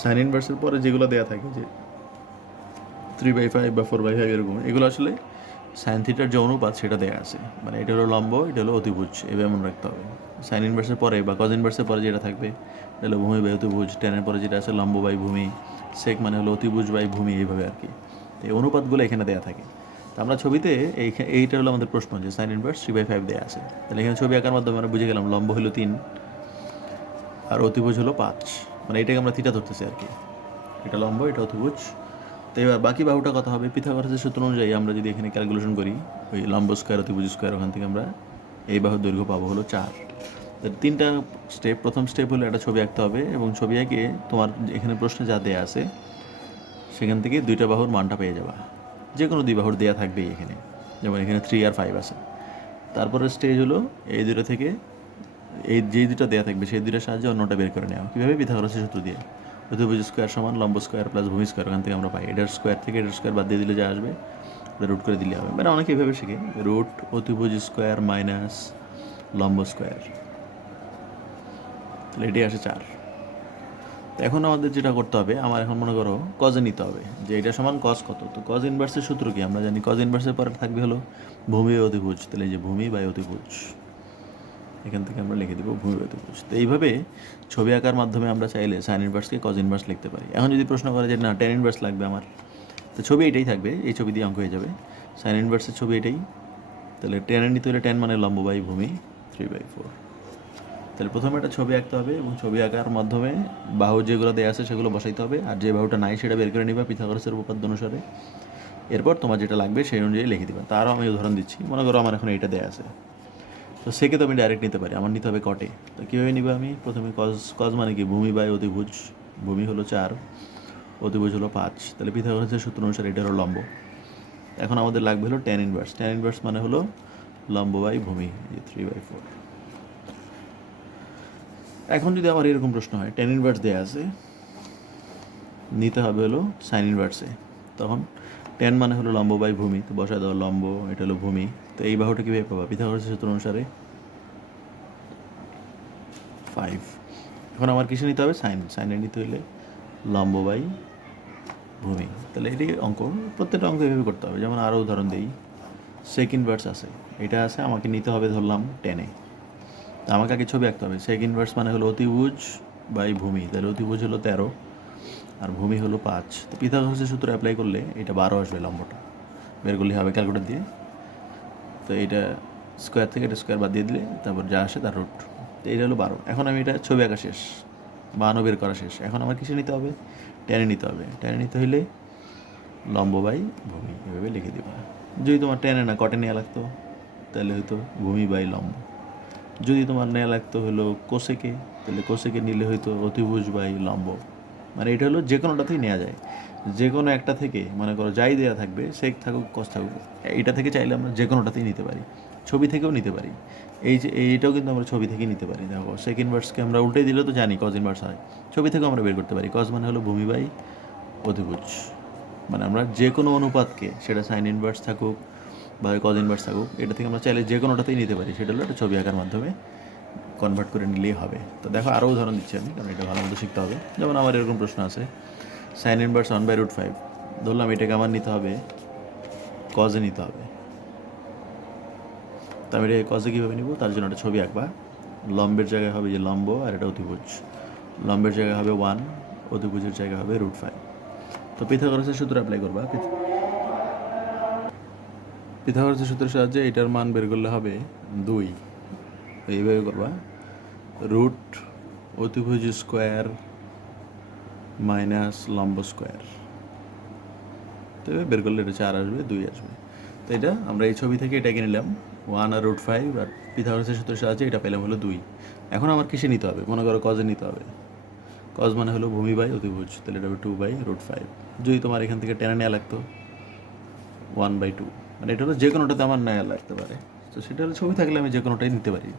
সাইন ইনভার্সের পরে যেগুলো দেওয়া থাকে যে 3/5 বা 4/5 এরকম, এগুলো আসলে সাইন থিটার যে অনুপাত সেটা দেওয়া আছে, মানে এটা হলো লম্ব, এটা হলো অতিভুজ, এভাবে মনে রাখতে হবে। সাইন ইনভার্সের পরে বা কজ ইনভার্সের পরে যেটা থাকবে এটা হলো ভূমি বাই অতিভুজ, ট্যানের পরে যেটা আছে লম্ব বাই ভূমি, সেক মানে হলো অতিভুজ বাই ভূমি, এইভাবে আর কি। এই অনুপাতগুলো এখানে দেওয়া থাকে। তো আমরা ছবিতে এইটা হলো আমাদের প্রশ্ন যে সাইন ইনভার্স 3/5 দেওয়া আছে, তাহলে এখানে ছবি আঁকার মাধ্যমে আমরা বুঝে গেলাম লম্ব হলো 3 আর অতিভুজ হলো 5, মানে এটাকে আমরা থিটা ধরতেছি আর কি। এটা লম্ব, এটা অতিভুজ। তো এবার বাকি বাহুটা কত হবে? পিথাগোরাসের সূত্র অনুযায়ী আমরা যদি এখানে ক্যালকুলেশন করি, ওই লম্ব স্কোয়ার অতিভুজ স্কোয়ার, ওখান থেকে আমরা এই বাহুর দৈর্ঘ্য পাবো হলো 4। তো 3টা স্টেপ। প্রথম স্টেপ হলো একটা ছবি আঁকতে হবে, এবং ছবি এঁকে তোমার এখানে প্রশ্নে যা দেয়া আছে সেখান থেকে 2টা বাহুর মানটা পেয়ে যাবা। যে কোনো 2 বাহুর দেয়া থাকবেই এখানে, যেমন এখানে 3 আর 5 আছে। তারপরে স্টেজ হলো এই 2টা থেকে এই যেই 2টা দেওয়া থাকবে সেই 2টার সাহায্যে অন্যটা বের করে নেওয়া। কীভাবে? পিথাগোরাসের সূত্র দিয়ে। অতিভুজ স্কোয়ার সমান লম্ব স্কোয়ার প্লাস ভূমি স্কোয়ার, ওখান থেকে আমরা পাই এটার স্কোয়ার থেকে এটার স্কোয়ার বাদ দিয়ে দিলে যা আসবে ওটা রুট করে দিলে হবে। মানে অনেকে এভাবে শিখে, রুট অতিভুজ স্কোয়ার মাইনাস লম্ব স্কোয়ার, তাহলে এটাই আসে 4। তো এখন আমাদের যেটা করতে হবে, আমার এখন মনে করো কজে নিতে হবে যে এটা সমান কজ কত। তো কজ ইনভার্সের সূত্র কি আমরা জানি, কজ ইনভার্সের পরে থাকবে হলো ভূমি বাই অতিভুজ, তাহলে এই যে ভূমি বাই অতিভুজ, এখান থেকে আমরা লিখে দেবো ভূমি বাই অতিভুজ। তো এইভাবে ছবি আঁকার মাধ্যমে আমরা চাইলে সাইন ইনভার্সকে কজ ইনভার্স লিখতে পারি। এখন যদি প্রশ্ন করে যে না ট্যান ইনভার্স লাগবে আমার, তো ছবি এটাই থাকবে, এই ছবি দিয়ে অঙ্ক হয়ে যাবে। সাইন ইনভার্সের ছবি এটাই, তাহলে ট্যানের নিতে হলে ট্যান মানে লম্ব বাই ভূমি 3/4। তাহলে প্রথমে একটা ছবি আঁকতে হবে, এবং ছবি আঁকার মাধ্যমে বাহু যেগুলো দেওয়া আছে সেগুলো বসাইতে হবে, আর যে বাহুটা নাই সেটা বের করে নিবা পিথাগোরাসের উপপাদ্য অনুসারে। এরপর তোমার যেটা লাগবে সেই অনুযায়ী লিখে দিবা। তারও আমি উদাহরণ দিচ্ছি, মনে করো আমার এখন এইটা দেওয়া আছে, তো সেকে তো আমি ডাইরেক্ট নিতে পারি, আমার নিতে হবে কটে। তো কীভাবে নিবে? আমি প্রথমে কজ মানে কি, ভূমি বাই অতিভুজ, ভূমি হলো 4, অতিভুজ হলো 5, তাহলে পিথাগোরাসের সূত্র অনুসারে এটা হলো লম্ব। এখন আমাদের লাগবে হলো ট্যান ইনভার্স, ট্যান ইনভার্স মানে হলো লম্ব বাই ভূমি 3/4। এখন যদি আমার এরকম প্রশ্ন হয় ট্যান ইনভার্স দেওয়া আছে, নিতে হবে হলো সাইন ইনভার্সে, তখন ট্যান মানে হলো লম্ব বাই ভূমি, তো বসায় দেওয়া লম্ব, এটা হলো ভূমি। তো এই বাহুটা কীভাবে পাবা? পিথাগোরাসের সূত্র অনুসারে 5। এখন আমার কিসে নিতে হবে? সাইনে নিতে হলে লম্ব বাই ভূমি। তাহলে এটি অঙ্ক, প্রত্যেকটা অঙ্ক এভাবে করতে হবে। যেমন আরও উদাহরণ দিই, সেক ইনভার্স আছে, এটা আছে, আমাকে নিতে হবে ধরলাম টেনে। তো আমাকে আগে ছবি আঁকতে হবে। সেক ইনভার্স মানে হলো অতিভুজ বাই ভূমি, তাহলে অতিভুজ হলো 13 আর ভূমি হলো 5। তো পিথাগোরাসের সূত্র অ্যাপ্লাই করলে এটা 12 আসবে, লম্বটা বের করলে হবে ক্যালকুলেটর দিয়ে। তো এটা স্কোয়ার থেকে এটা স্কোয়ার বাদ দিয়ে দিলে তারপর যা আসে তার রুট, তো এটা হলো 12। এখন আমি এটা ছবি আঁকা শেষ, 52 বের করা শেষ। এখন আমার কিসে নিতে হবে? ট্যানে নিতে হবে। ট্যানে নিতে হইলে লম্ব বাই ভূমি, এভাবে লিখে দেবো। যদি তোমার ট্যানে না কটে নেওয়া লাগতো তাহলে হয়তো ভূমি বাই লম্ব। যদি তোমার নেওয়া লাগতো হলো কোসেকে, তাহলে কোসেকে নিলে হয়তো অতিভুজ বাই লম্ব। মানে এটা হলো যে কোনোটাতেই নেওয়া যায়, যে কোনো একটা থেকে মনে করো যাই দেওয়া থাকবে, সেক থাকুক কস থাকুক, এইটা থেকে চাইলে আমরা যে কোনোটাতেই নিতে পারি, ছবি থেকেও নিতে পারি। এই যে এইটাও কিন্তু আমরা ছবি থেকেই নিতে পারি। দেখো সেক ইনভার্সকে আমরা উল্টে দিলে তো জানি কজ ইনভার্স হয়, ছবি থেকেও আমরা বের করতে পারি। কজ মানে হলো ভূমি বাই অতিভুজ, মানে আমরা যে কোনো অনুপাতকে, সেটা সাইন ইনভার্স থাকুক বা কজ ইনভার্স থাকুক, এটা থেকে আমরা চাইলে যে কোনোটাতেই নিতে পারি। সেটা হলো একটা ছবি আঁকার মাধ্যমে কনভার্ট করে নিলেই হবে। তো দেখো আরও উদাহরণ দিচ্ছি আমি, কারণ এটা ভালো মতো শিখতে হবে। যেমন আমার এরকম প্রশ্ন আছে, সাইন ইনভার্স 1/√5, ধরলাম এটাকে আমার নিতে হবে কজে নিতে হবে। আমি এটা কজে কীভাবে নিব, তার জন্য একটা ছবি আঁকবা। লম্বের জায়গায় হবে যে লম্ব, আর এটা অতিভুজ। লম্বের জায়গায় হবে 1, অতিভুজের জায়গায় হবে √5। তো পিথাগোরাসের সূত্র অ্যাপ্লাই করবা। পিথাগোরাসের সূত্রের সাহায্যে এটার মান বের করলে হবে 2। এইভাবে করবা, রুট অতিভুজ স্কোয়ার মাইনাস লম্ব স্কোয়ার। তো এবার বের করলে এটা 4 আসবে, 2 আসবে। তো এটা আমরা এই ছবি থেকে এটাকে নিলাম 1 আর √5, আর পিথাগোরাসের সূত্রের সাহায্যে এটা পেলাম হলো 2। এখন আমার কিসে নিতে হবে, মনে করো কজে নিতে হবে। কজ মানে হলো ভূমি বাই অতিভুজ, তাহলে এটা হবে 2/√5। যদি তোমার এখান থেকে টেনে নেওয়া লাগতো 1/2, মানে এটা হলো যে কোনোটাতে আমার নেওয়া লাগতে পারে। তো সেটা হলো ছবি থাকলে আমি যে কোনোটাই নিতে পারি।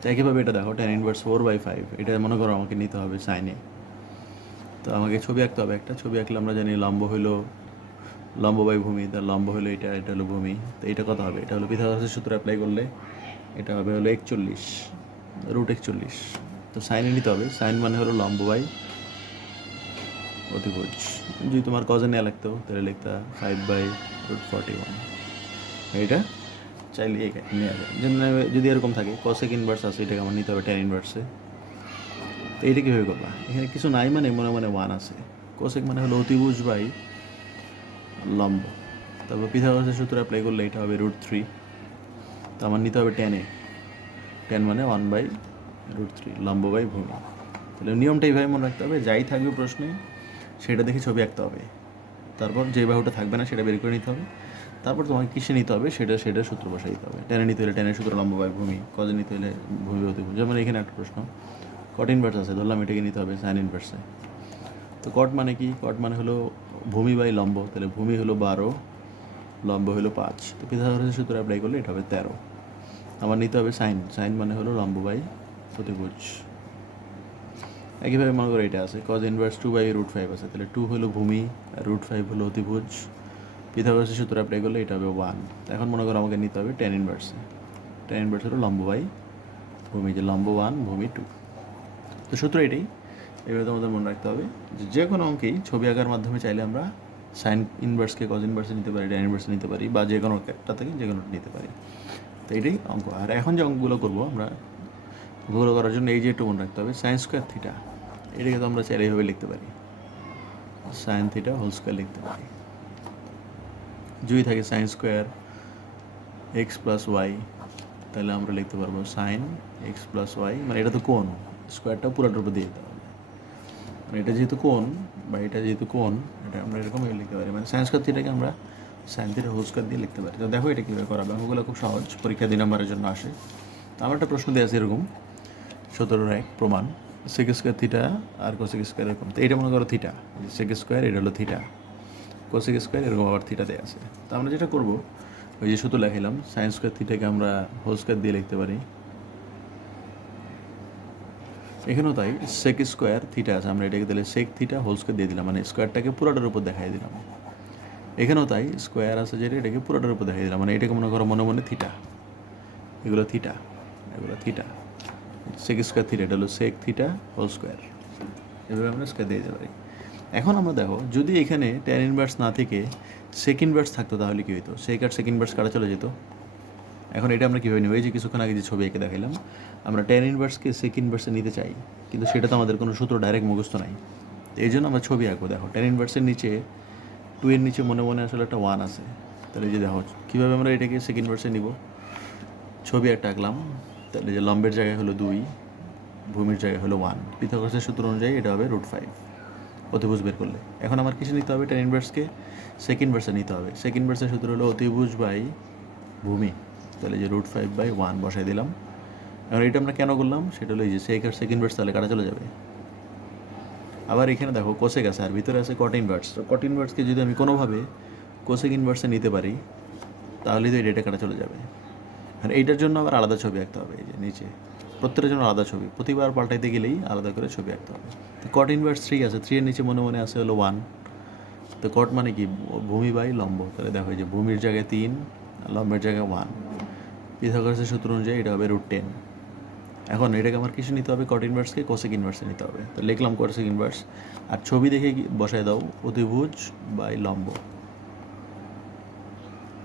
তো একইভাবে এটা দেখো tan ইনভার্স 4/5, এটা মনে করো আমাকে নিতে হবে সাইনে। তো আমাকে ছবি আঁকতে হবে একটা। ছবি আঁকলে আমরা জানি লম্ব হলো লম্ব বাই ভূমি, তার লম্ব হলো এটা, এটা হলো ভূমি। তো এটা কত হবে, এটা হলো পিথাগোরাসের সূত্র অ্যাপ্লাই করলে এটা হবে হলো 41, √41। তো সাইনে নিতে হবে, সাইন মানে হলো লম্ব বাই অতিভুজ। যদি তোমার কজে নেওয়া লাগতো তাহলে লিখতা 5/√41। এটা চাইলে নেওয়া যায়। যদি এরকম থাকে কসেক ইনভার্স আছে, এটাকে আমার নিতে হবে tan ইনভার্সে। তো এইটা কীভাবে করবা, এখানে কিছু নাই মানে মনে মনে 1 আছে। কোসেক মানে হলো অতিভুজ বাই লম্ব। তারপর পিথাগোরাসের সূত্র অ্যাপ্লাই করলে এটা হবে √3। তো আমার নিতে হবে tan মানে 1/√3, লম্ব বাই ভূমি। তাহলে নিয়মটা এইভাবে মনে রাখতে হবে, যাই থাকবে প্রশ্নে সেটা দেখে ছবি আঁকতে হবে। তারপর যে বাহুটা থাকবে না সেটা বের করে নিতে হবে। তারপর তোমাকে কিসে নিতে হবে সেটা সূত্র বসাই দিতে হবে। টেনে নিতে হলে টেনের সূত্র লম্ব বাই ভূমি, কজে নিতে হলে ভূমি অতিভুজ। যেমন এখানে একটা প্রশ্ন কট ইনভার্স আছে, ধরলাম এটাকে নিতে হবে সাইন ইনভার্সে। তো কট মানে কি, কট মানে হলো ভূমি বাই লম্ব, তাহলে ভূমি হলো 12, লম্ব হলো 5। তো পিথাগোরাসের সূত্র অ্যাপ্লাই করলে এটা হবে 13। আমার নিতে হবে সাইন মানে হলো লম্ব বাই অতিভুজ। একইভাবে মনে করো এটা আছে কজ ইনভার্স 2/√5 আছে, তাহলে 2 হলো ভূমি আর √5 হলো অতিভুজ। পিথাগোরাসের সূত্র অ্যাপ্লাই করলে এটা হবে 1। এখন মনে করো আমাকে নিতে হবে tan ইনভার্সে। tan ইনভার্স হলো লম্ব বাই ভূমি, যে লম্ব 1 ভূমি 2। তো সূত্র এটাই। এবার তোমাদের মনে রাখতে হবে যে কোনো অঙ্কেই ছবি আঁকার মাধ্যমে চাইলে আমরা সাইন ইনভার্সকে কজ ইনভার্সে নিতে পারি, tan ইনভার্সে নিতে পারি, বা যে কোনো একটা থেকে যে কোনোটা নিতে পারি। তো এটাই অঙ্ক। আর এখন যে অঙ্কগুলো করবো আমরা, ওগুলো করার জন্য এই যে একটু মনে রাখতে হবে sin স্কোয়ার থিটা, এটাকে তো আমরা চাইলে এইভাবে লিখতে পারি, sin থিটা হোল স্কোয়ার লিখতে পারি। যদি থাকে sin স্কোয়ার x + y, তাহলে আমরা লিখতে পারবো sin x + y, মানে এটা তো কোণ, স্কোয়ারটা পুরোটার উপর দিয়ে দিতে হবে। মানে এটা যেহেতু কোণ বা এটা যেহেতু কোণ, এটা আমরা এরকমই লিখতে পারি, মানে sin স্কোয়ার থিটাকে আমরা sin থিটা হোল স্কোয়ার দিয়ে লিখতে পারি। তো দেখো এটা কীভাবে করা, অঙ্কগুলো খুব সহজ, পরীক্ষা 2 নম্বরের জন্য আসে। তো আমার একটা প্রশ্ন দেওয়া আছে এরকম 17 প্রমাণ sec স্কোয়ার থিটা আর cosec স্কোয়ার এরকম। তো এটা মনে করো থিটা, sec স্কোয়ার এটা হলো থিটা, cosec স্কোয়ার এরকম আবার থিটা দেওয়া আছে। তো আমরা যেটা করবো ওই যে সূত্র লেখাইলাম, sin স্কোয়ার থিটাকে আমরা হোল স্কোয়ার দিয়ে লিখতে পারি। এখানেও তাই sec স্কোয়ার থিটা আছে, আমরা এটাকে দিলে sec থিটা হোল স্কোয়ার দিয়ে দিলাম, মানে স্কোয়ারটাকে পুরোটার উপর দেখাই দিলাম। এখানেও তাই স্কোয়ার আছে যেটা, এটাকে পুরোটার উপর দেখাই দিলাম, মানে এটাকে মনে করো মনে মনে থিটা, এগুলো থিটা, এগুলো থিটা। sec স্কোয়ার থিটা এটা হলো sec থিটা হোল স্কোয়ার, এভাবে আমরা স্কোয়ার দিয়ে দিতে পারি। এখন আমরা দেখো যদি এখানে tan ইনভার্স না থেকে sec ইনভার্স থাকতো তাহলে কী হতো, sec আর sec ইনভার্স কাটা চলে যেত। এখন এটা আমরা কীভাবে নেব, এই যে কিছুক্ষণ আগে যে ছবি এঁকে দেখাইলাম, আমরা tan ইনভার্সকে sec ইনভার্সে নিতে চাই, কিন্তু সেটা তো আমাদের কোনো সূত্র ডাইরেক্ট মুখস্থ নাই। এই জন্য আমরা ছবি আঁকবো। দেখো tan ইনভার্সের নিচে 2 এর নিচে মনে মনে আসলে একটা 1 আছে, তাহলে এই যে দেখো কীভাবে আমরা এটাকে sec ইনভার্সে নিব। ছবি একটা আঁকলাম, তাহলে যে লম্বের জায়গায় হলো 2, ভূমির জায়গায় হলো 1, পিথাগোরাসের সূত্র অনুযায়ী এটা হবে √5 অতিভুজ বের করলে। এখন আমার কিসে নিতে হবে, tan ইনভার্সকে sec ইনভার্সে নিতে হবে। sec ইনভার্সের সূত্র হলো অতিভুজ বাই ভূমি, তাহলে যে √5/1 বসাই দিলাম। এখন এটা আমরা কেন করলাম সেটা হলো এই যে sec আর sec ইনভার্স তাহলে কাটা চলে যাবে। আবার এখানে দেখো cosec আছে আর ভিতরে আছে cot ইনভার্স। তো cot ইনভার্সকে যদি আমি কোনোভাবে cosec ইনভার্সে নিতে পারি তাহলে তো এটা কাটা চলে যাবে। আর এইটার জন্য আবার আলাদা ছবি আঁকতে হবে, এই যে নিচে প্রত্যেকের জন্য আলাদা ছবি, প্রতিবার পাল্টাইতে গেলেই আলাদা করে ছবি আঁকতে হবে। তো cot ইনভার্স 3 আছে, 3 এর নিচে মনে মনে আছে হলো 1। তো cot মানে কি, ভূমি বাই লম্ব, তাহলে দেখো এই যে ভূমির জায়গায় 3, লম্বের জায়গায় 1, পিথাগোরাসের সূত্র অনুযায়ী এটা হবে √10। এখন এটাকে আমার কিছু নিতে হবে, cot ইনভার্সকে cosec ইনভার্সে নিতে হবে। তো লিখলাম cosec ইনভার্স, আর ছবি দেখে বসায় দাও অতিভুজ বাই লম্ব।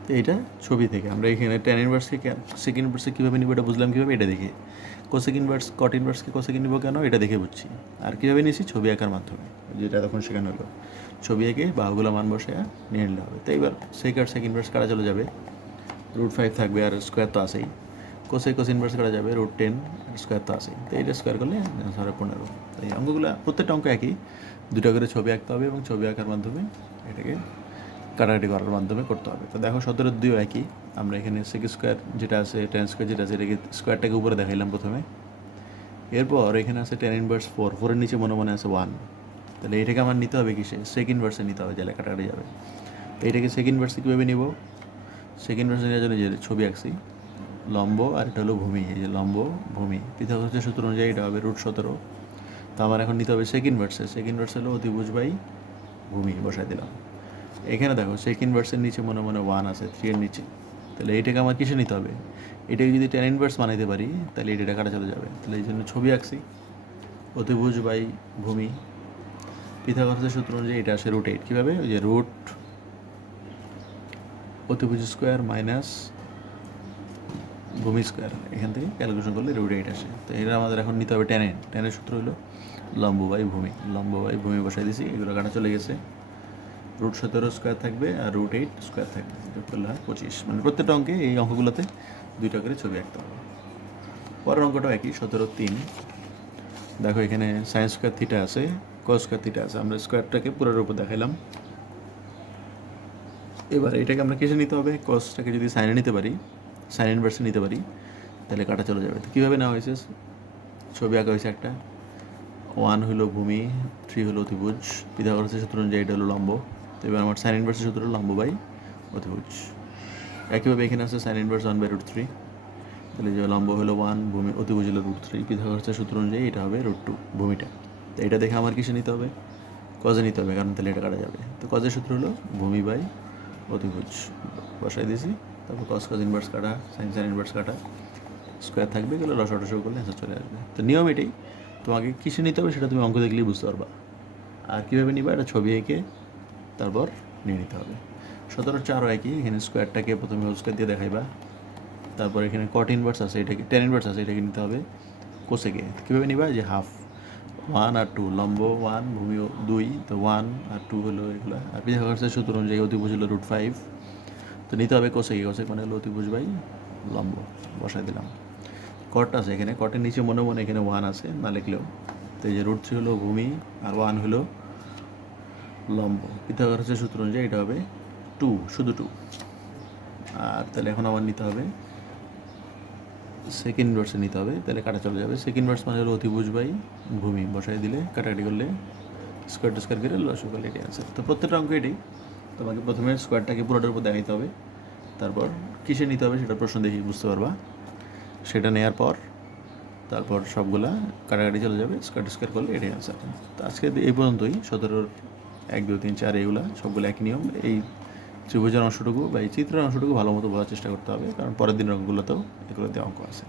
তো এইটা ছবি থেকে আমরা এখানে ট্যান ইনভার্সকে সেকেন্ড ইনভার্সে কীভাবে নিব এটা বুঝলাম কীভাবে, এটা দেখে। কোসেক ইনভার্স কট ইনভার্সকে কোসেক নিব কেন, এটা দেখে বুঝছি। আর কীভাবে নিয়েছি, ছবি আঁকার মাধ্যমে, যেটা তখন শেখানো হলো। ছবি এঁকে বাহুগুলো মান বসে নিয়ে নিলে হবে। তো এইবার সেক আর সেক ইনভার্স কাটা চলে যাবে, √5 থাকবে আর স্কোয়ার তো আসেই। কোসেক কোস ইনভার্স কাটা যাবে, √10 স্কোয়ার তো আসেই। তো এইটা স্কোয়ার করলে 15। তো এই অঙ্কগুলো প্রত্যেকটা অঙ্ক একই, দুটো করে ছবি আঁকতে হবে এবং ছবি আঁকার মাধ্যমে এটাকে কাটাকাটি করার মাধ্যমে করতে হবে। তো দেখো 17-2 একই। আমরা এখানে সেক স্কোয়ার যেটা আছে, ট্যান স্কোয়ার যেটা আছে, এটাকে স্কোয়ারটাকে উপরে দেখাইলাম প্রথমে। এরপর এখানে আছে ট্যান ইনভার্স 4, 4-এর নিচে মনে মনে আছে 1। তাহলে এটাকে আমার নিতে হবে কিসে, সেক ইনভার্সে নিতে হবে, যাহলে কাটাকাটি যাবে। তো এটাকে সেক ইনভার্সে কীভাবে নিব, সেক ইনভার্সে নেওয়ার জন্য যে ছবি আঁকছি, লম্ব আর এটা হলো ভূমি, এই যে লম্ব ভূমি, পিথাগোরাসের সূত্র অনুযায়ী এটা হবে √17। তো আমার এখন নিতে হবে সেক ইনভার্সে, সেক ইনভার্স হলো অতিভুজ বাই ভূমি, বসাই দিলাম। এখানে দেখো সেক ইনভার্সের নিচে মনে মনে 1 আছে, 3-এর নিচে। তাহলে এইটাকে আমার কিসে নিতে হবে, এটাকে যদি ট্যান ইনভার্স বানাইতে পারি তাহলে এটা কাটা চলে যাবে। তাহলে এই জন্য ছবি আঁকছি, অতিভুজ বাই ভূমি, পিথাগোরাসের সূত্র অনুযায়ী এটা আসে √8। কীভাবে, ওই যে রুট অতিভুজ স্কোয়ার মাইনাস ভূমি স্কোয়ার, এখান থেকে ক্যালকুলেশন করলে √8 আসে। তো এটা আমাদের এখন নিতে হবে ট্যানের, ট্যানের সূত্র হলো লম্ব বাই ভূমি, লম্ব বাই ভূমি বসাই দিছি, এগুলো কাটা চলে গেছে। √17 স্কোয়ার থাকবে আর √8 স্কোয়ার থাকবে, যোগ করলে হয় 25। মানে প্রত্যেকটা অঙ্কে এই অঙ্কগুলোতে দুইটা করে ছবি আঁকতে হবে। পরের অঙ্কটাও একই, 17-3। দেখো এখানে সাইন স্কোয়ার থিটা আছে, কস স্কোয়ার থিটা আছে, আমরা স্কোয়ারটাকে পুরোর উপর দেখাইলাম। এবার এটাকে আমরা কিসে নিতে হবে, কসটাকে যদি সাইনে নিতে পারি, সাইন ইনভার্সে নিতে পারি, তাহলে কাটা চলে যাবে। তো কীভাবে নেওয়া হয়েছে, ছবি আঁকা হয়েছে একটা, 1 হলো ভূমি, 3 হলো অতিভুজ, পিথাগোরাসের সূত্র অনুযায়ী এটা হলো লম্ব। তো এবার আমার সাইন ইনভার্সের সূত্র হলো লম্ব বাই অতিভুজ। একইভাবে এখানে আছে সাইন ইনভার্স 1/√3, তাহলে যে লম্ব হলো 1, ভূমি অতিভুজ হলো √3, পিথাগোরাসের সূত্র অনুযায়ী এটা হবে √2 ভূমিটা। তো এটা দেখে আমার কিসে নিতে হবে, কজে নিতে হবে, কারণ তাহলে এটা কাটা যাবে। তো কজের সূত্র হলো ভূমি বাই অতিভুজ, বসাই দিয়েছি। তারপর কস কজ ইনভার্স কাটা, সাইন সাইন ইনভার্স কাটা, স্কোয়ার থাকবে, এগুলো লসাগু করলে অ্যান্সার চলে আসবে। তো নিয়ম এটাই, তোমাকে কিসে নিতে হবে সেটা তুমি অঙ্ক দেখলেই বুঝতে পারবা। আর কীভাবে নিবা, এটা ছবি এঁকে তারপর নিয়ে নিতে হবে। 17-4 একই, এখানে স্কোয়ারটাকে প্রথমে হোল স্কোয়ার দিয়ে দেখাইবা। তারপর এখানে কট ইনভার্স আছে, এটাকে ট্যান ইনভার্স আছে, এটাকে নিতে হবে কোসেকে। কীভাবে নিবা, যে হাফ, 1 আর 2, লম্ব 1 ভূমি 2, তো 1 আর 2 হলো এগুলো। আর পিথাগোরাসের সূত্র অনুযায়ী অতিভুজ হলো √5। তো নিতে হবে কোসেকে, কোসেক মানে হলো অতিভুজ বাই লম্ব, বসাই দিলাম। কট আছে এখানে, কটের নিচে মনে মনে এখানে 1 আছে, না লিখলেও। তো এই যে √3 হলো ভূমি আর 1 হলো লম্ব, পিথাগোরাসের সূত্র অনুযায়ী এটা হবে 2, শুধু 2। আর তাহলে এখন আমার নিতে হবে সেকেন্ড ইনভার্সে নিতে হবে, তাহলে কাটা চলে যাবে। সেকেন্ড ইনভার্স মানে হলো অতিভুজ বাই ভূমি, বসাই দিলে কাটাকাটি করলে স্কোয়ার টু স্কোয়ার করে লসাগু করলে এটাই আনসার। তো প্রত্যেকটা অঙ্ক এটাই, তোমাকে প্রথমে স্কোয়ারটাকে পুরোটার উপর দেখাইতে হবে, তারপর কিসে নিতে হবে সেটা প্রশ্ন দেখি বুঝতে পারবা। সেটা নেওয়ার পর তারপর সবগুলা কাটাকাটি চলে যাবে, স্কোয়ার টু স্কোয়ার করলে এটাই আনসার। তো আজকে এই পর্যন্তই, 17-র 1, 2, 3, 4 এগুলা সবগুলো একই নিয়ম। এই ত্রিভুজের অংশটুকু বা এই চিত্রের অংশটুকু ভালো মতো বোঝার চেষ্টা করতে হবে, কারণ পরের দিনের অঙ্কগুলোতেও এগুলোতে অঙ্ক আছে।